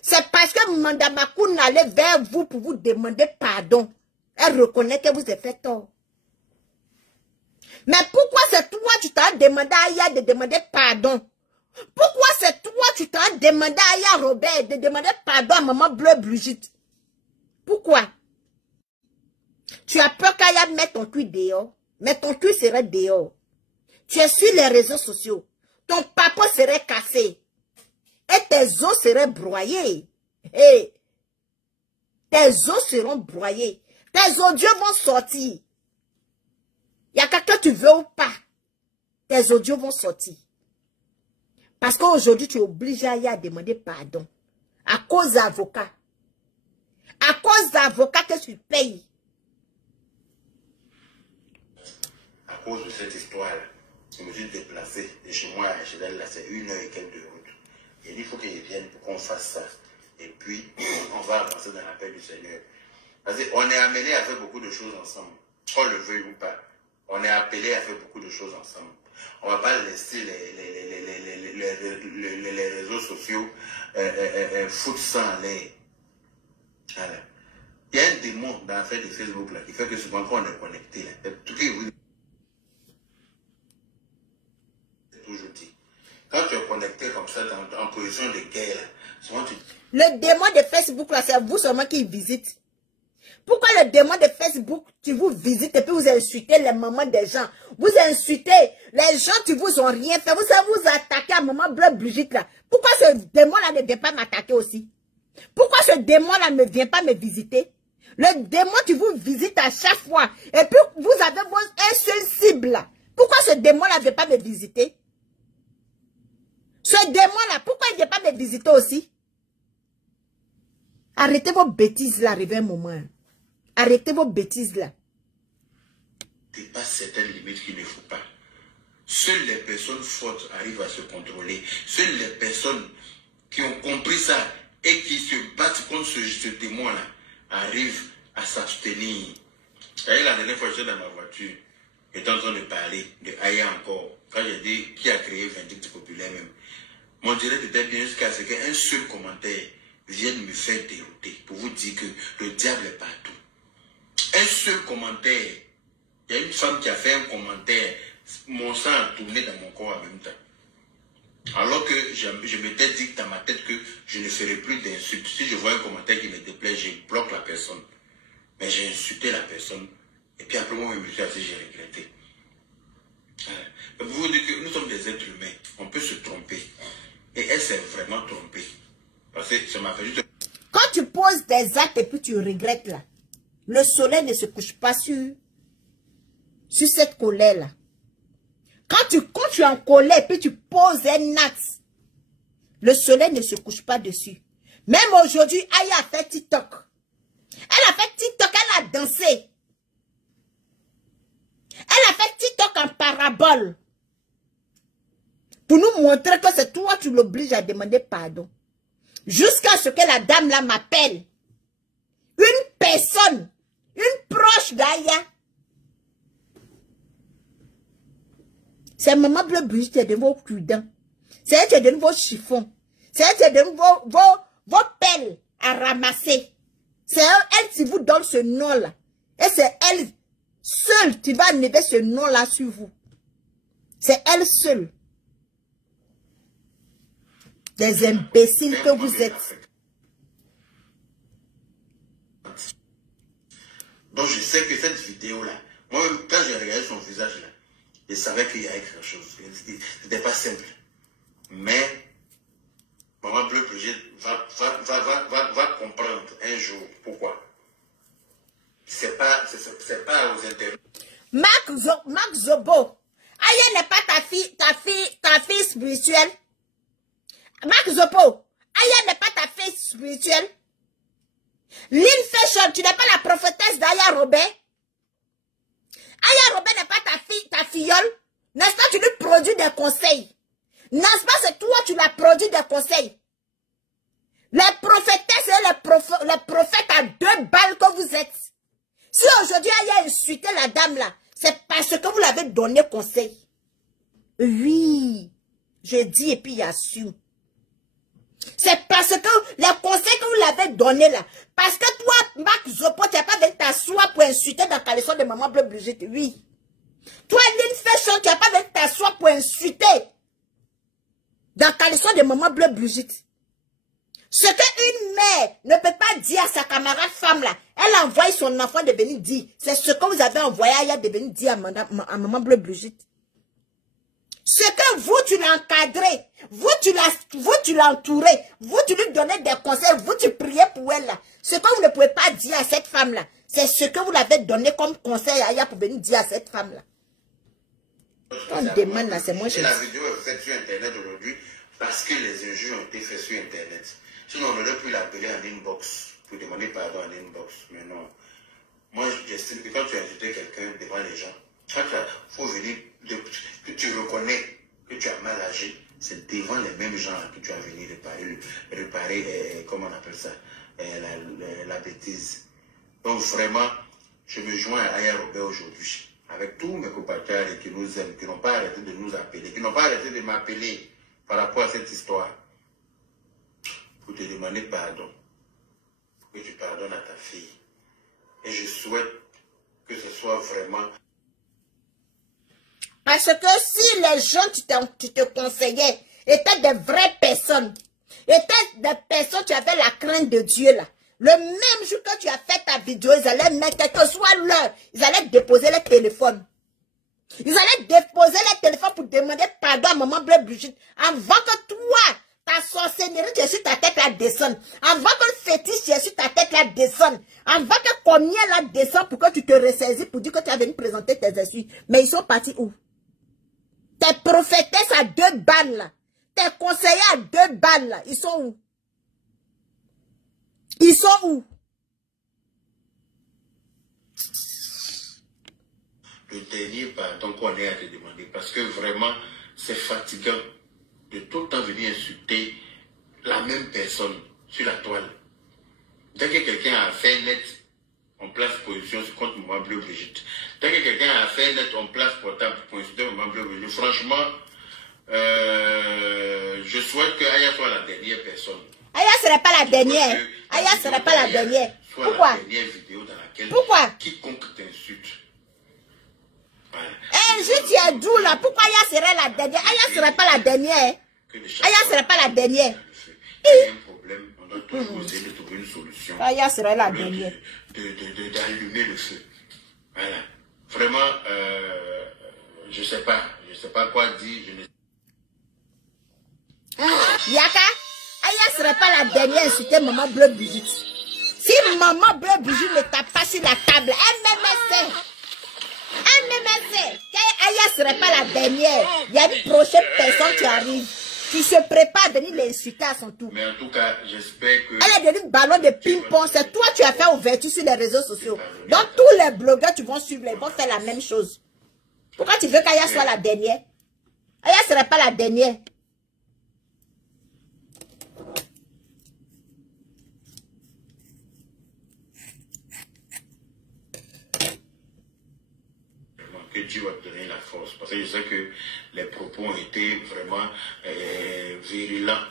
C'est parce que Madame Makoun allait vers vous pour vous demander pardon. Elle reconnaît que vous avez fait tort. Mais pourquoi c'est toi tu t'as demandé à Aya de demander pardon? Pourquoi c'est toi tu t'as demandé à Aya Robert de demander pardon à Maman Bleu Brigitte? Pourquoi? Tu as peur qu'Aya mette ton cul dehors? Mais ton cul serait dehors. Tu es sur les réseaux sociaux. Ton papa serait cassé. Et tes os seraient broyés. Et tes os seront broyés. Tes audios vont sortir. Il y a quelqu'un que tu veux ou pas. Tes audios vont sortir. Parce qu'aujourd'hui, tu es obligé à demander pardon. À cause d'avocats. À cause d'avocats que tu payes. cause de cette histoire-là, je me suis déplacé de chez moi à Echedal, là, c'est 1 heure et quelques de route. Et il faut qu'ils viennent pour qu'on fasse ça. Et puis, on va avancer dans la paix du Seigneur. Parce qu'on est amené à faire beaucoup de choses ensemble. Qu'on le veuille ou pas. On est appelé à faire beaucoup de choses ensemble. On ne va pas laisser les réseaux sociaux foutre ça en l'air. Voilà. Il y a un démon dans l'affaire de Facebook là, qui fait que souvent quand on est connecté, là, tout ce que vous toujours dit. Quand tu es connecté comme ça, en position de guerre, là, souvent tu... Le démon de Facebook là, c'est vous seulement qui visite. Pourquoi le démon de Facebook, tu vous visites et puis vous insultez les mamans des gens? Vous insultez les gens qui vous ont rien fait. Vous savez vous attaquer à maman bleu Brigitte là. Pourquoi ce démon là ne vient pas m'attaquer aussi? Pourquoi ce démon là ne vient pas me visiter? Le démon qui vous visite à chaque fois. Et puis vous avez un seul cible là. Pourquoi ce démon là ne vient pas me visiter? Ce démon là, pourquoi il ne vient pas me visiter aussi? Arrêtez vos bêtises là, arrivez un moment. Arrêtez vos bêtises là. Il dépasse certaines limites qu'il ne faut pas. Seules les personnes fortes arrivent à se contrôler. Seules les personnes qui ont compris ça et qui se battent contre ce démon-là arrivent à s'abstenir. La dernière fois, j'étais dans ma voiture, j'étais en train de parler de Aya encore. Quand j'ai dit qui a créé Vindicte Populaire même. Mon direct était bien jusqu'à ce qu'un seul commentaire vienne me faire dérouter pour vous dire que le diable est partout. Un seul commentaire. Il y a une femme qui a fait un commentaire, mon sang a tourné dans mon corps en même temps. Alors que je m'étais dit dans ma tête que je ne ferai plus d'insultes. Si je vois un commentaire qui me déplaît, je bloque la personne. Mais j'ai insulté la personne. Et puis après moi, je me suis assis, j'ai regretté. Vous vous dites que nous sommes des êtres humains. On peut se tromper. Et elle s'est vraiment trompée. Parce que ça m'a fait juste... Quand tu poses des actes et puis tu regrettes là, le soleil ne se couche pas sur cette colère-là. Quand tu es en colère et puis tu poses un acte, le soleil ne se couche pas dessus. Même aujourd'hui, Aya a fait TikTok. Elle a fait TikTok, elle a dansé. Elle a fait TikTok en parabole. Pour nous montrer que c'est toi qui l'obliges à demander pardon. Jusqu'à ce que la dame là m'appelle. Une personne, une proche d'Aya. C'est maman bleu Brigitte qui est de vos prudents. C'est elle qui est de vos chiffons. C'est elle qui est de vos pelles à ramasser. C'est elle qui vous donne ce nom-là. Et c'est elle seule qui va enlever ce nom-là sur vous. C'est elle seule. Des imbéciles que vous êtes. Donc je sais que cette vidéo-là, moi quand j'ai regardé son visage là, je savais qu'il y avait quelque chose. C'était pas simple. Mais maman Bleu Brigitte va comprendre un jour pourquoi. C'est pas aux intérêts. Marc Zobo, Aya n'est pas ta fille spirituelle. Marc Zobo, Aya n'est pas ta fille spirituelle. Lynn Fashion, tu n'es pas la prophétesse d'Aya Robert. Aya Robert n'est pas ta filleule. N'est-ce pas, tu lui produis des conseils. N'est-ce pas, c'est toi, tu la produis des conseils. Les prophétesses et les prophètes à 2 balles que vous êtes. Si aujourd'hui Aya a insulté la dame là, c'est parce que vous l'avez donné conseil. Oui, je dis et puis j'assume. C'est parce que les conseils que vous l'avez donné là, parce que toi, Marc Zopo, tu n'as pas venu t'asseoir pour insulter dans le caleçon de maman Bleu Brigitte, oui. Toi, Lynn Fashion, tu n'as pas venu t'asseoir pour insulter dans le caleçon de maman Bleu Brigitte. Ce qu'une mère ne peut pas dire à sa camarade femme là, elle a envoyé son enfant de venir dire. C'est ce que vous avez envoyé à Aya de venir dire à maman Bleu Brigitte. Ce que vous, tu l'as encadré, vous, tu l'as entouré, vous, tu lui donnez des conseils, vous, tu priez pour elle là. Ce que vous ne pouvez pas dire à cette femme là, c'est ce que vous l'avez donné comme conseil à Aya pour venir dire à cette femme là. On demande là, c'est moi je... La vidéo est faite sur Internet aujourd'hui parce que les injures ont été faites sur Internet. Sinon, on aurait pu l'appeler en inbox pour demander pardon en inbox. Mais non. Moi, j'estime que quand tu as insulté quelqu'un devant les gens, Il faut venir, que tu reconnais que tu as mal agi. C'est devant les mêmes gens que tu as venu réparer comment on appelle ça, la bêtise. Donc vraiment, je me joins à Aya Robert aujourd'hui, avec tous mes compatriotes qui nous aiment, qui n'ont pas arrêté de nous appeler, qui n'ont pas arrêté de m'appeler par rapport à cette histoire, pour te demander pardon, pour que tu pardonnes à ta fille. Et je souhaite que ce soit vraiment... Parce que si les gens tu te conseillais étaient des vraies personnes, étaient des personnes qui avaient la crainte de Dieu là, le même jour que tu as fait ta vidéo, ils allaient mettre, quel que soit l'heure, ils allaient déposer les téléphones. Ils allaient déposer les téléphones pour demander pardon à maman Bleu Brigitte, avant que toi, ta sorcellerie qui est sur ta tête la descende, avant que le fétiche qui est sur ta tête la descende, avant que combien la descende pour que tu te ressaisis pour dire que tu as venu présenter tes essuies. Mais ils sont partis où? Tes prophétesses à 2 balles là, tes conseillers à 2 balles là, ils sont où? Ils sont où? Le dernier pardon qu'on est à te demander, parce que vraiment, c'est fatigant de tout le temps venir insulter la même personne sur la toile. Dès que quelqu'un a fait net, on place position contre Maman Bleu Brigitte. Dès que quelqu'un a fait net, on place portable pour insulter Maman Bleu Brigitte. Franchement, je souhaite que Aya soit la dernière personne. Aya ne serait pas la dernière. Aya ne serait pas la dernière. Pourquoi? La dernière vidéo dans laquelle quiconque t'insulte. Voilà. Juste tu es doux là. Pourquoi Aya serait la dernière? Aya ne serait pas la dernière. Aya ne serait pas la dernière. Il y a un problème, on doit toujours essayer de trouver une solution. Aya serait la dernière. D'allumer le feu. Voilà. Vraiment, je sais pas quoi dire. Yaka, Aya serait pas la dernière à insulter Maman Bleu Brigitte. Si Maman Bleu Brigitte ne tape pas sur la table, elle Aya serait pas la dernière. Il y a une prochaine personne qui arrive, qui se prépare à venir l'insulter à son tour. Mais en tout cas, j'espère que... Elle est devenue ballon de ping-pong. C'est toi qui as fait ouverture sur les réseaux sociaux. Donc tous les blogueurs qui vont suivre, ils vont faire la même chose. Pourquoi tu veux qu'Aya soit la dernière? Aya serait pas la dernière. Que Dieu va te donner la force. Parce que je sais que les propos ont été vraiment virulents.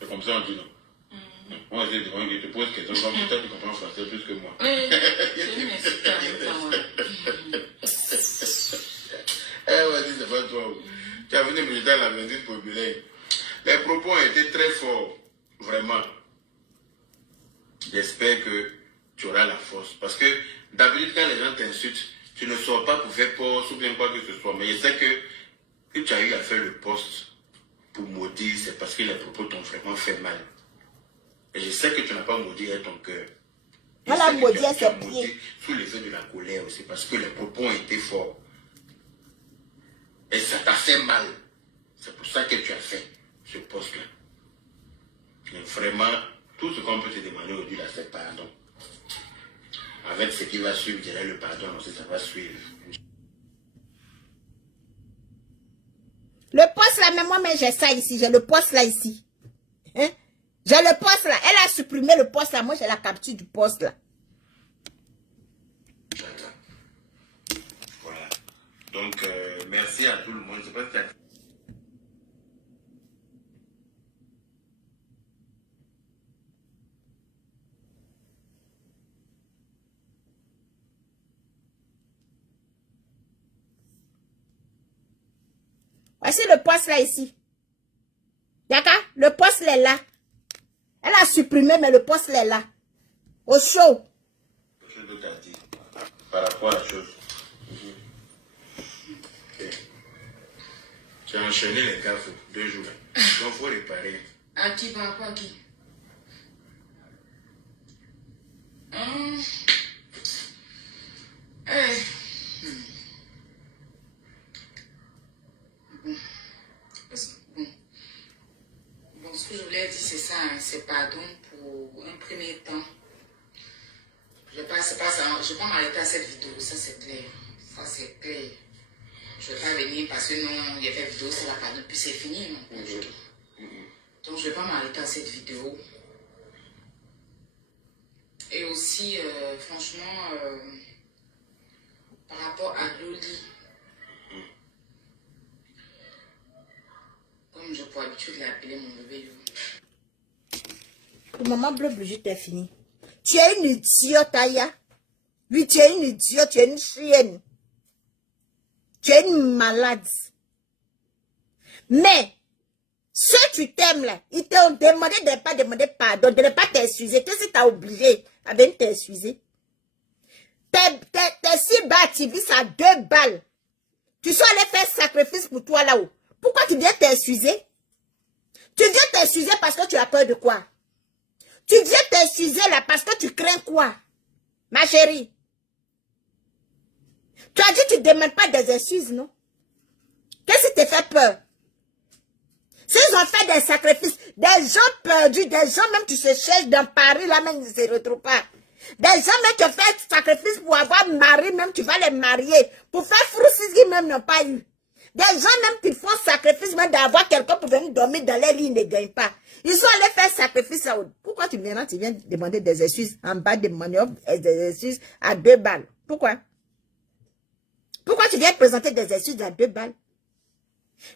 C'est comme ça on dit non. Moi, je te pose question, comme peut-être tu comprends français plus que moi. Vas-y, c'est pas toi. Tu as venu me jeter à la musique populaire. Les propos ont été très forts. Vraiment. J'espère que tu auras la force. Parce que d'habitude, quand les gens t'insultent, tu ne sors pas pour faire poste ou bien quoi que ce soit. Mais je sais que tu as eu à faire le poste pour maudire, c'est parce que les propos t'ont vraiment fait mal. Et je sais que tu n'as pas maudit avec ton cœur. Voilà, maudit à ses pieds. Sous l'effet de la colère aussi, parce que les propos ont été forts. Et ça t'a fait mal. C'est pour ça que tu as fait ce poste-là. Mais vraiment, tout ce qu'on peut te demander aujourd'hui, là, c'est pardon. Avec ce qui va suivre, je dirais le pardon aussi, ça va suivre. Le poste là, mais moi-même j'ai ça ici, j'ai le poste là ici. Hein? J'ai le poste là, elle a supprimé le poste là, moi j'ai la capture du poste là. Voilà. Donc, merci à tout le monde. Je sais pas si Voici le poste là ici. Yaka, le poste est là. Elle a supprimé, mais le poste est là. Au chaud. quelque chose d'autre à dire par rapport à la chose. Okay. Tu as enchaîné les gars 2 jours. Donc, il faut réparer. À qui, par rapport à qui? Bon, ce que je voulais dire, c'est ça, hein, c'est pardon pour un premier temps. Je ne vais pas m'arrêter à cette vidéo, ça c'est clair. Ça, c'est clair. Je ne vais pas venir parce que non, il y a fait vidéo sur la canne, puis c'est fini. Non? Donc, je ne vais pas m'arrêter à cette vidéo. Et aussi, franchement, par rapport à Loli, comme je pour habitude l'appeler mon bébé. Le maman bleu Brigitte est fini. Tu es une idiote, Aya. Oui, tu es une idiote, tu es une chienne. Tu es une malade. Mais, ceux tu t'aimes là, ils t'ont demandé de ne pas demander pardon, de ne pas t'excuser. Qu'est-ce que tu as obligé à bien t'excuser? Tes 6 balles, tu vis à 2 balles. Tu sois allé faire sacrifice pour toi là-haut. Pourquoi tu viens t'excuser? Tu viens t'excuser parce que tu as peur de quoi? Tu viens t'excuser là parce que tu crains quoi? Ma chérie. Tu as dit que tu ne demandes pas des excuses, non? Qu'est-ce qui te fait peur? S'ils ont fait des sacrifices, des gens perdus, des gens même qui se cherchent dans Paris, là même ils ne se retrouvent pas. Des gens même qui ont fait sacrifice pour avoir mari, même tu vas les marier. Pour faire froussis qu'ils même n'ont pas eu. Des gens même qui font sacrifice même d'avoir quelqu'un pour venir dormir dans les lits, ils ne gagnent pas. Ils sont allés faire sacrifice là. Pourquoi tu viens demander des excuses en bas des manœuvres, des excuses à 2 balles? Pourquoi? Pourquoi tu viens présenter des excuses à 2 balles?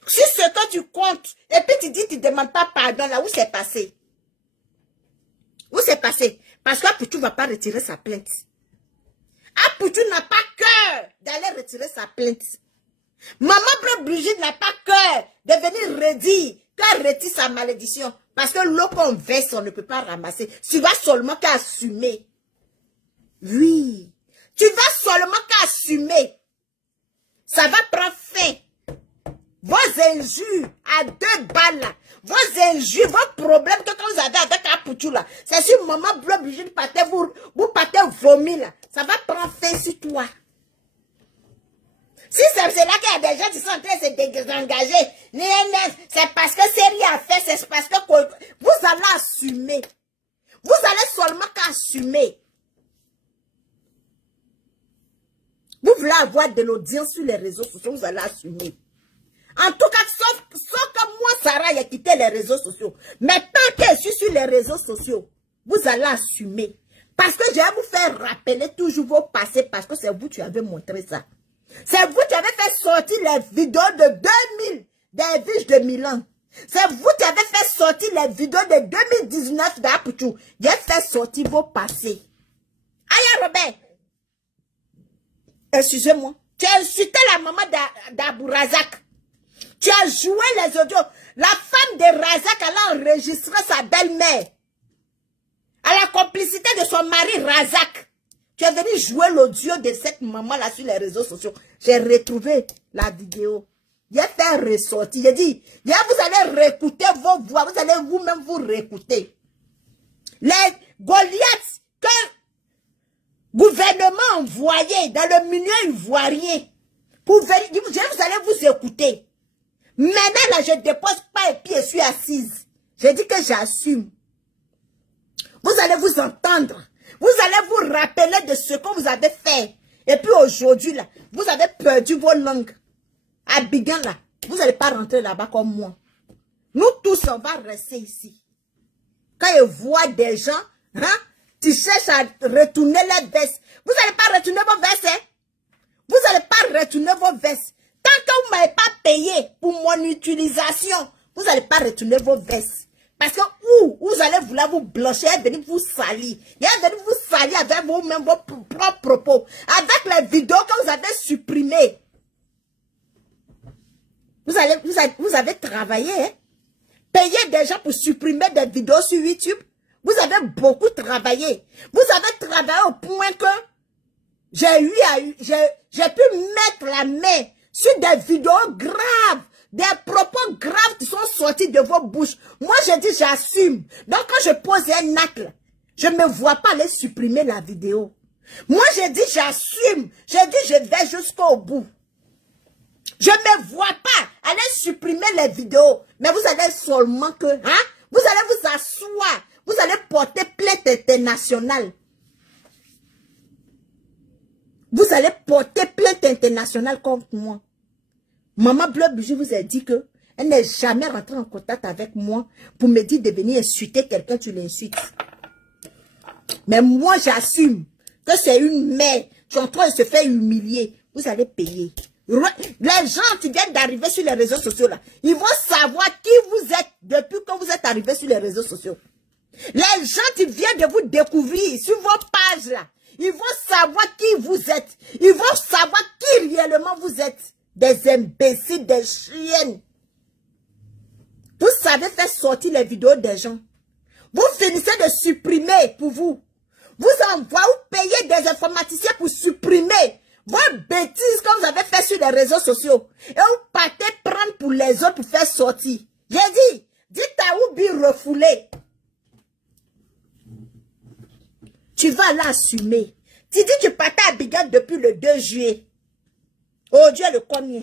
Si ce que tu comptes, et puis tu dis tu ne demandes pas pardon, là où c'est passé? Où c'est passé? Parce qu'Apoutou ne va pas retirer sa plainte. Apoutou n'a pas cœur d'aller retirer sa plainte. Maman Bleu Brigitte n'a pas cœur de venir redire qu'elle retire sa malédiction. Parce que l'eau qu'on verse, on ne peut pas ramasser. Tu vas seulement qu'assumer. Oui. Tu vas seulement qu'assumer. Ça va prendre fin. Vos injures à 2 balles là. Vos injures, vos problèmes que vous avez avec Apoutou là. C'est sur Maman Bleu Brigitte partez vous partez vomir là. Ça va prendre fin sur toi. Si c'est là qu'il y a des gens qui sont en train de se désengager, c'est parce que c'est rien à faire, c'est parce que vous allez assumer. Vous allez seulement qu'assumer. Vous voulez avoir de l'audience sur les réseaux sociaux, vous allez assumer. En tout cas, sauf que moi, Sarah, j'ai quitté les réseaux sociaux. Mais tant que je suis sur les réseaux sociaux, vous allez assumer. Parce que je vais vous faire rappeler toujours vos passés, parce que c'est vous qui avez montré ça. C'est vous qui avez fait sortir les vidéos de 2000, des viges de Milan. C'est vous qui avez fait sortir les vidéos de 2019 d'Apoutou. J'ai fait sortir vos passés. Aïe, Robert. Excusez-moi. Tu as insulté la maman d'Abou Razak. Tu as joué les audios. La femme de Razak, elle a enregistré sa belle-mère. À la complicité de son mari Razak. Tu es venu jouer l'audio de cette maman-là sur les réseaux sociaux. J'ai retrouvé la vidéo. J'ai fait ressortir. J'ai dit, vous allez réécouter vos voix. Vous allez vous-même vous réécouter. Les Goliaths que le gouvernement envoyé dans le milieu ivoirien. Vous allez vous écouter. Maintenant, là, je ne dépose pas et puis je suis assise. J'ai dit que j'assume. Vous allez vous entendre. Vous allez vous rappeler de ce que vous avez fait. Et puis aujourd'hui, là, vous avez perdu vos langues. À Bigan, là, vous n'allez pas rentrer là-bas comme moi. Nous tous, on va rester ici. Quand ils voient des gens, hein, qui cherchent à retourner les vestes. Vous n'allez pas retourner vos vestes, hein? Vous n'allez pas retourner vos vestes. Tant que vous ne m'avez pas payé pour mon utilisation, vous n'allez pas retourner vos vestes. Parce que vous allez vouloir vous blanchir et venir vous salir. Et venir vous salir avec vous-même vos propres propos. Avec les vidéos que vous avez supprimées. Vous avez travaillé, hein? Payé des gens pour supprimer des vidéos sur YouTube. Vous avez beaucoup travaillé. Vous avez travaillé au point que j'ai pu mettre la main sur des vidéos graves. Des propos graves qui sont sortis de vos bouches. Moi, je dis, j'assume. Donc, quand je pose un acte, je ne me vois pas aller supprimer la vidéo. Moi, je dis, j'assume. Je dis, je vais jusqu'au bout. Je ne me vois pas aller supprimer les vidéos. Mais vous allez seulement que, hein, vous allez vous asseoir. Vous allez porter plainte internationale. Vous allez porter plainte internationale contre moi. Maman Bleu Bijou vous a dit que elle n'est jamais rentrée en contact avec moi pour me dire de venir insulter quelqu'un, tu l'insultes. Mais moi, j'assume que c'est une mère qui est en train de se faire humilier. Vous allez payer. Les gens qui viennent d'arriver sur les réseaux sociaux, là, ils vont savoir qui vous êtes depuis que vous êtes arrivé sur les réseaux sociaux. Les gens qui viennent de vous découvrir sur vos pages, là, ils vont savoir qui vous êtes. Ils vont savoir qui réellement vous êtes. Des imbéciles, des chiennes. Vous savez faire sortir les vidéos des gens. Vous finissez de supprimer pour vous. Vous envoyez ou payez des informaticiens pour supprimer vos bêtises que vous avez fait sur les réseaux sociaux. Et vous partez prendre pour les autres pour faire sortir. J'ai dit, dites à Oubi refouler. Tu vas l'assumer. Tu dis que tu partais à Abidjan depuis le 2 juillet. Oh Dieu, le combien?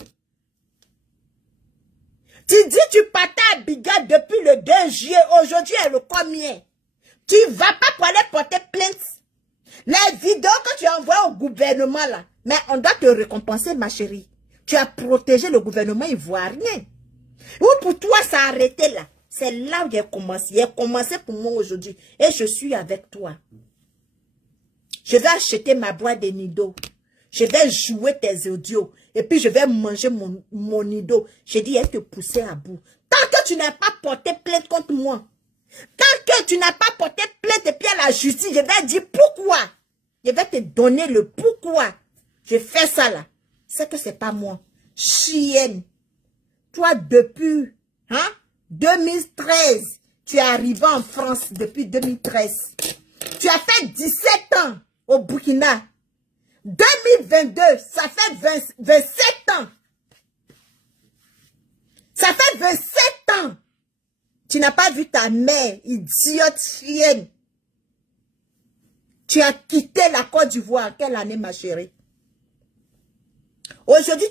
Tu dis tu partais à Abidjan depuis le 2 juillet. Aujourd'hui, est le combien? Tu vas pas pour aller porter plainte. Les vidéos que tu envoies au gouvernement là. Mais on doit te récompenser, ma chérie. Tu as protégé le gouvernement ivoirien. Ou pour toi, ça a arrêté là. C'est là où il a commencé. Il a commencé pour moi aujourd'hui. Et je suis avec toi. Je vais acheter ma boîte de nido. Je vais jouer tes audios. Et puis je vais manger mon nido. J'ai dit, elle te poussait à bout. Tant que tu n'as pas porté plainte contre moi. Tant que tu n'as pas porté plainte et puis à la justice, je vais dire pourquoi. Je vais te donner le pourquoi. Je fais ça là. C'est que c'est pas moi. Chienne. Toi depuis 2013, tu es arrivé en France depuis 2013. Tu as fait 17 ans au Burkina. 2022, ça fait 27 ans. Ça fait 27 ans. Tu n'as pas vu ta mère, idiote chienne. Tu as quitté la Côte d'Ivoire. Quelle année, ma chérie? Aujourd'hui,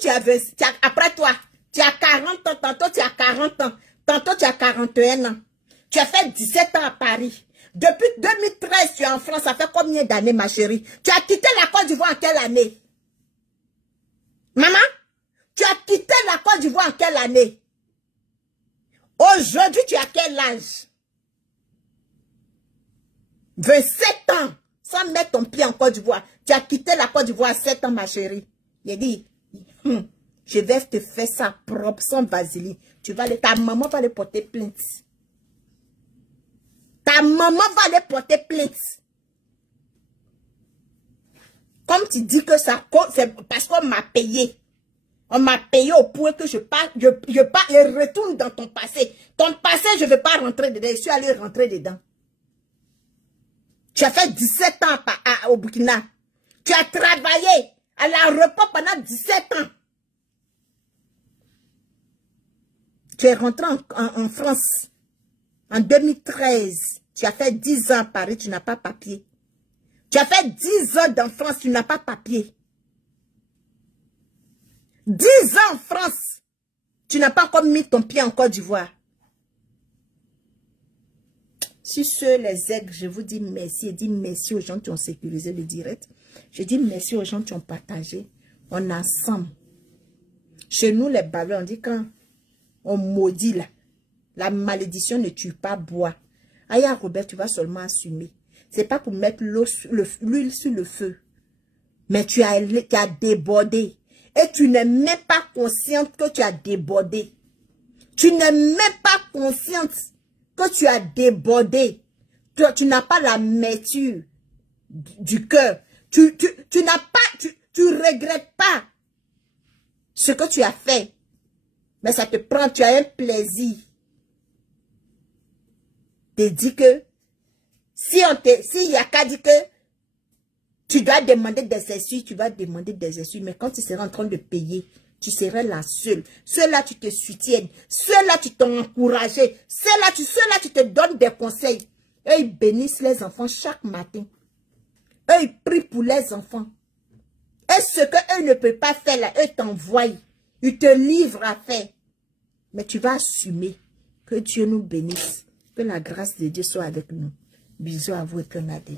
après toi, tu as 40 ans. Tantôt, tu as 40 ans. Tantôt, tu as 41 ans. Tu as fait 17 ans à Paris. Depuis 2013, tu es en France. Ça fait combien d'années, ma chérie? Tu as quitté la Côte d'Ivoire en quelle année? Maman, tu as quitté la Côte d'Ivoire en quelle année? Aujourd'hui, tu as quel âge? 27 ans. Sans mettre ton pied en Côte d'Ivoire. Tu as quitté la Côte d'Ivoire à 7 ans, ma chérie. Il dit, je vais te faire ça propre, sans vaseline. Ta maman va aller porter plainte. Ta maman va aller porter plainte. Comme tu dis que ça, c'est parce qu'on m'a payé. On m'a payé au point que je retourne dans ton passé. Ton passé, je ne vais pas rentrer dedans. Je suis allé rentrer dedans. Tu as fait 17 ans au Burkina. Tu as travaillé à l'aéroport pendant 17 ans. Tu es rentré en France en 2013. Tu as fait 10 ans à Paris, tu n'as pas papier. Tu as fait 10 ans en France, tu n'as pas papier. 10 ans en France, tu n'as pas encore mis ton pied en Côte d'Ivoire. Sur ce, les aigles, je vous dis merci. Je dis merci aux gens qui ont sécurisé le direct. Je dis merci aux gens qui ont partagé. On est ensemble. Chez nous, les baveux, on dit quand on maudit là, la malédiction ne tue pas bois. Aya Robert, tu vas seulement assumer. C'est pas pour mettre l'huile sur le feu. Mais tu as débordé. Et tu n'es même pas consciente que tu as débordé. Tu n'es même pas consciente que tu as débordé. Tu n'as pas l'amertume du cœur. Tu regrettes pas ce que tu as fait. Mais ça te prend, tu as un plaisir. Te dit que si il y a qu'à dire que tu dois demander des excuses, tu vas demander des excuses. Mais quand tu seras en train de payer, tu seras la seule. Ceux-là, tu te soutiennes. Ceux-là, tu t'ont encouragé. Ceux-là, tu te donnes des conseils. Eux, ils bénissent les enfants chaque matin. Eux, ils prient pour les enfants. Et ce qu'eux ne peuvent pas faire, là, eux t'envoient. Ils te livrent à faire. Mais tu vas assumer. Que Dieu nous bénisse. Que la grâce de Dieu soit avec nous. Bisous à vous et qu'on a des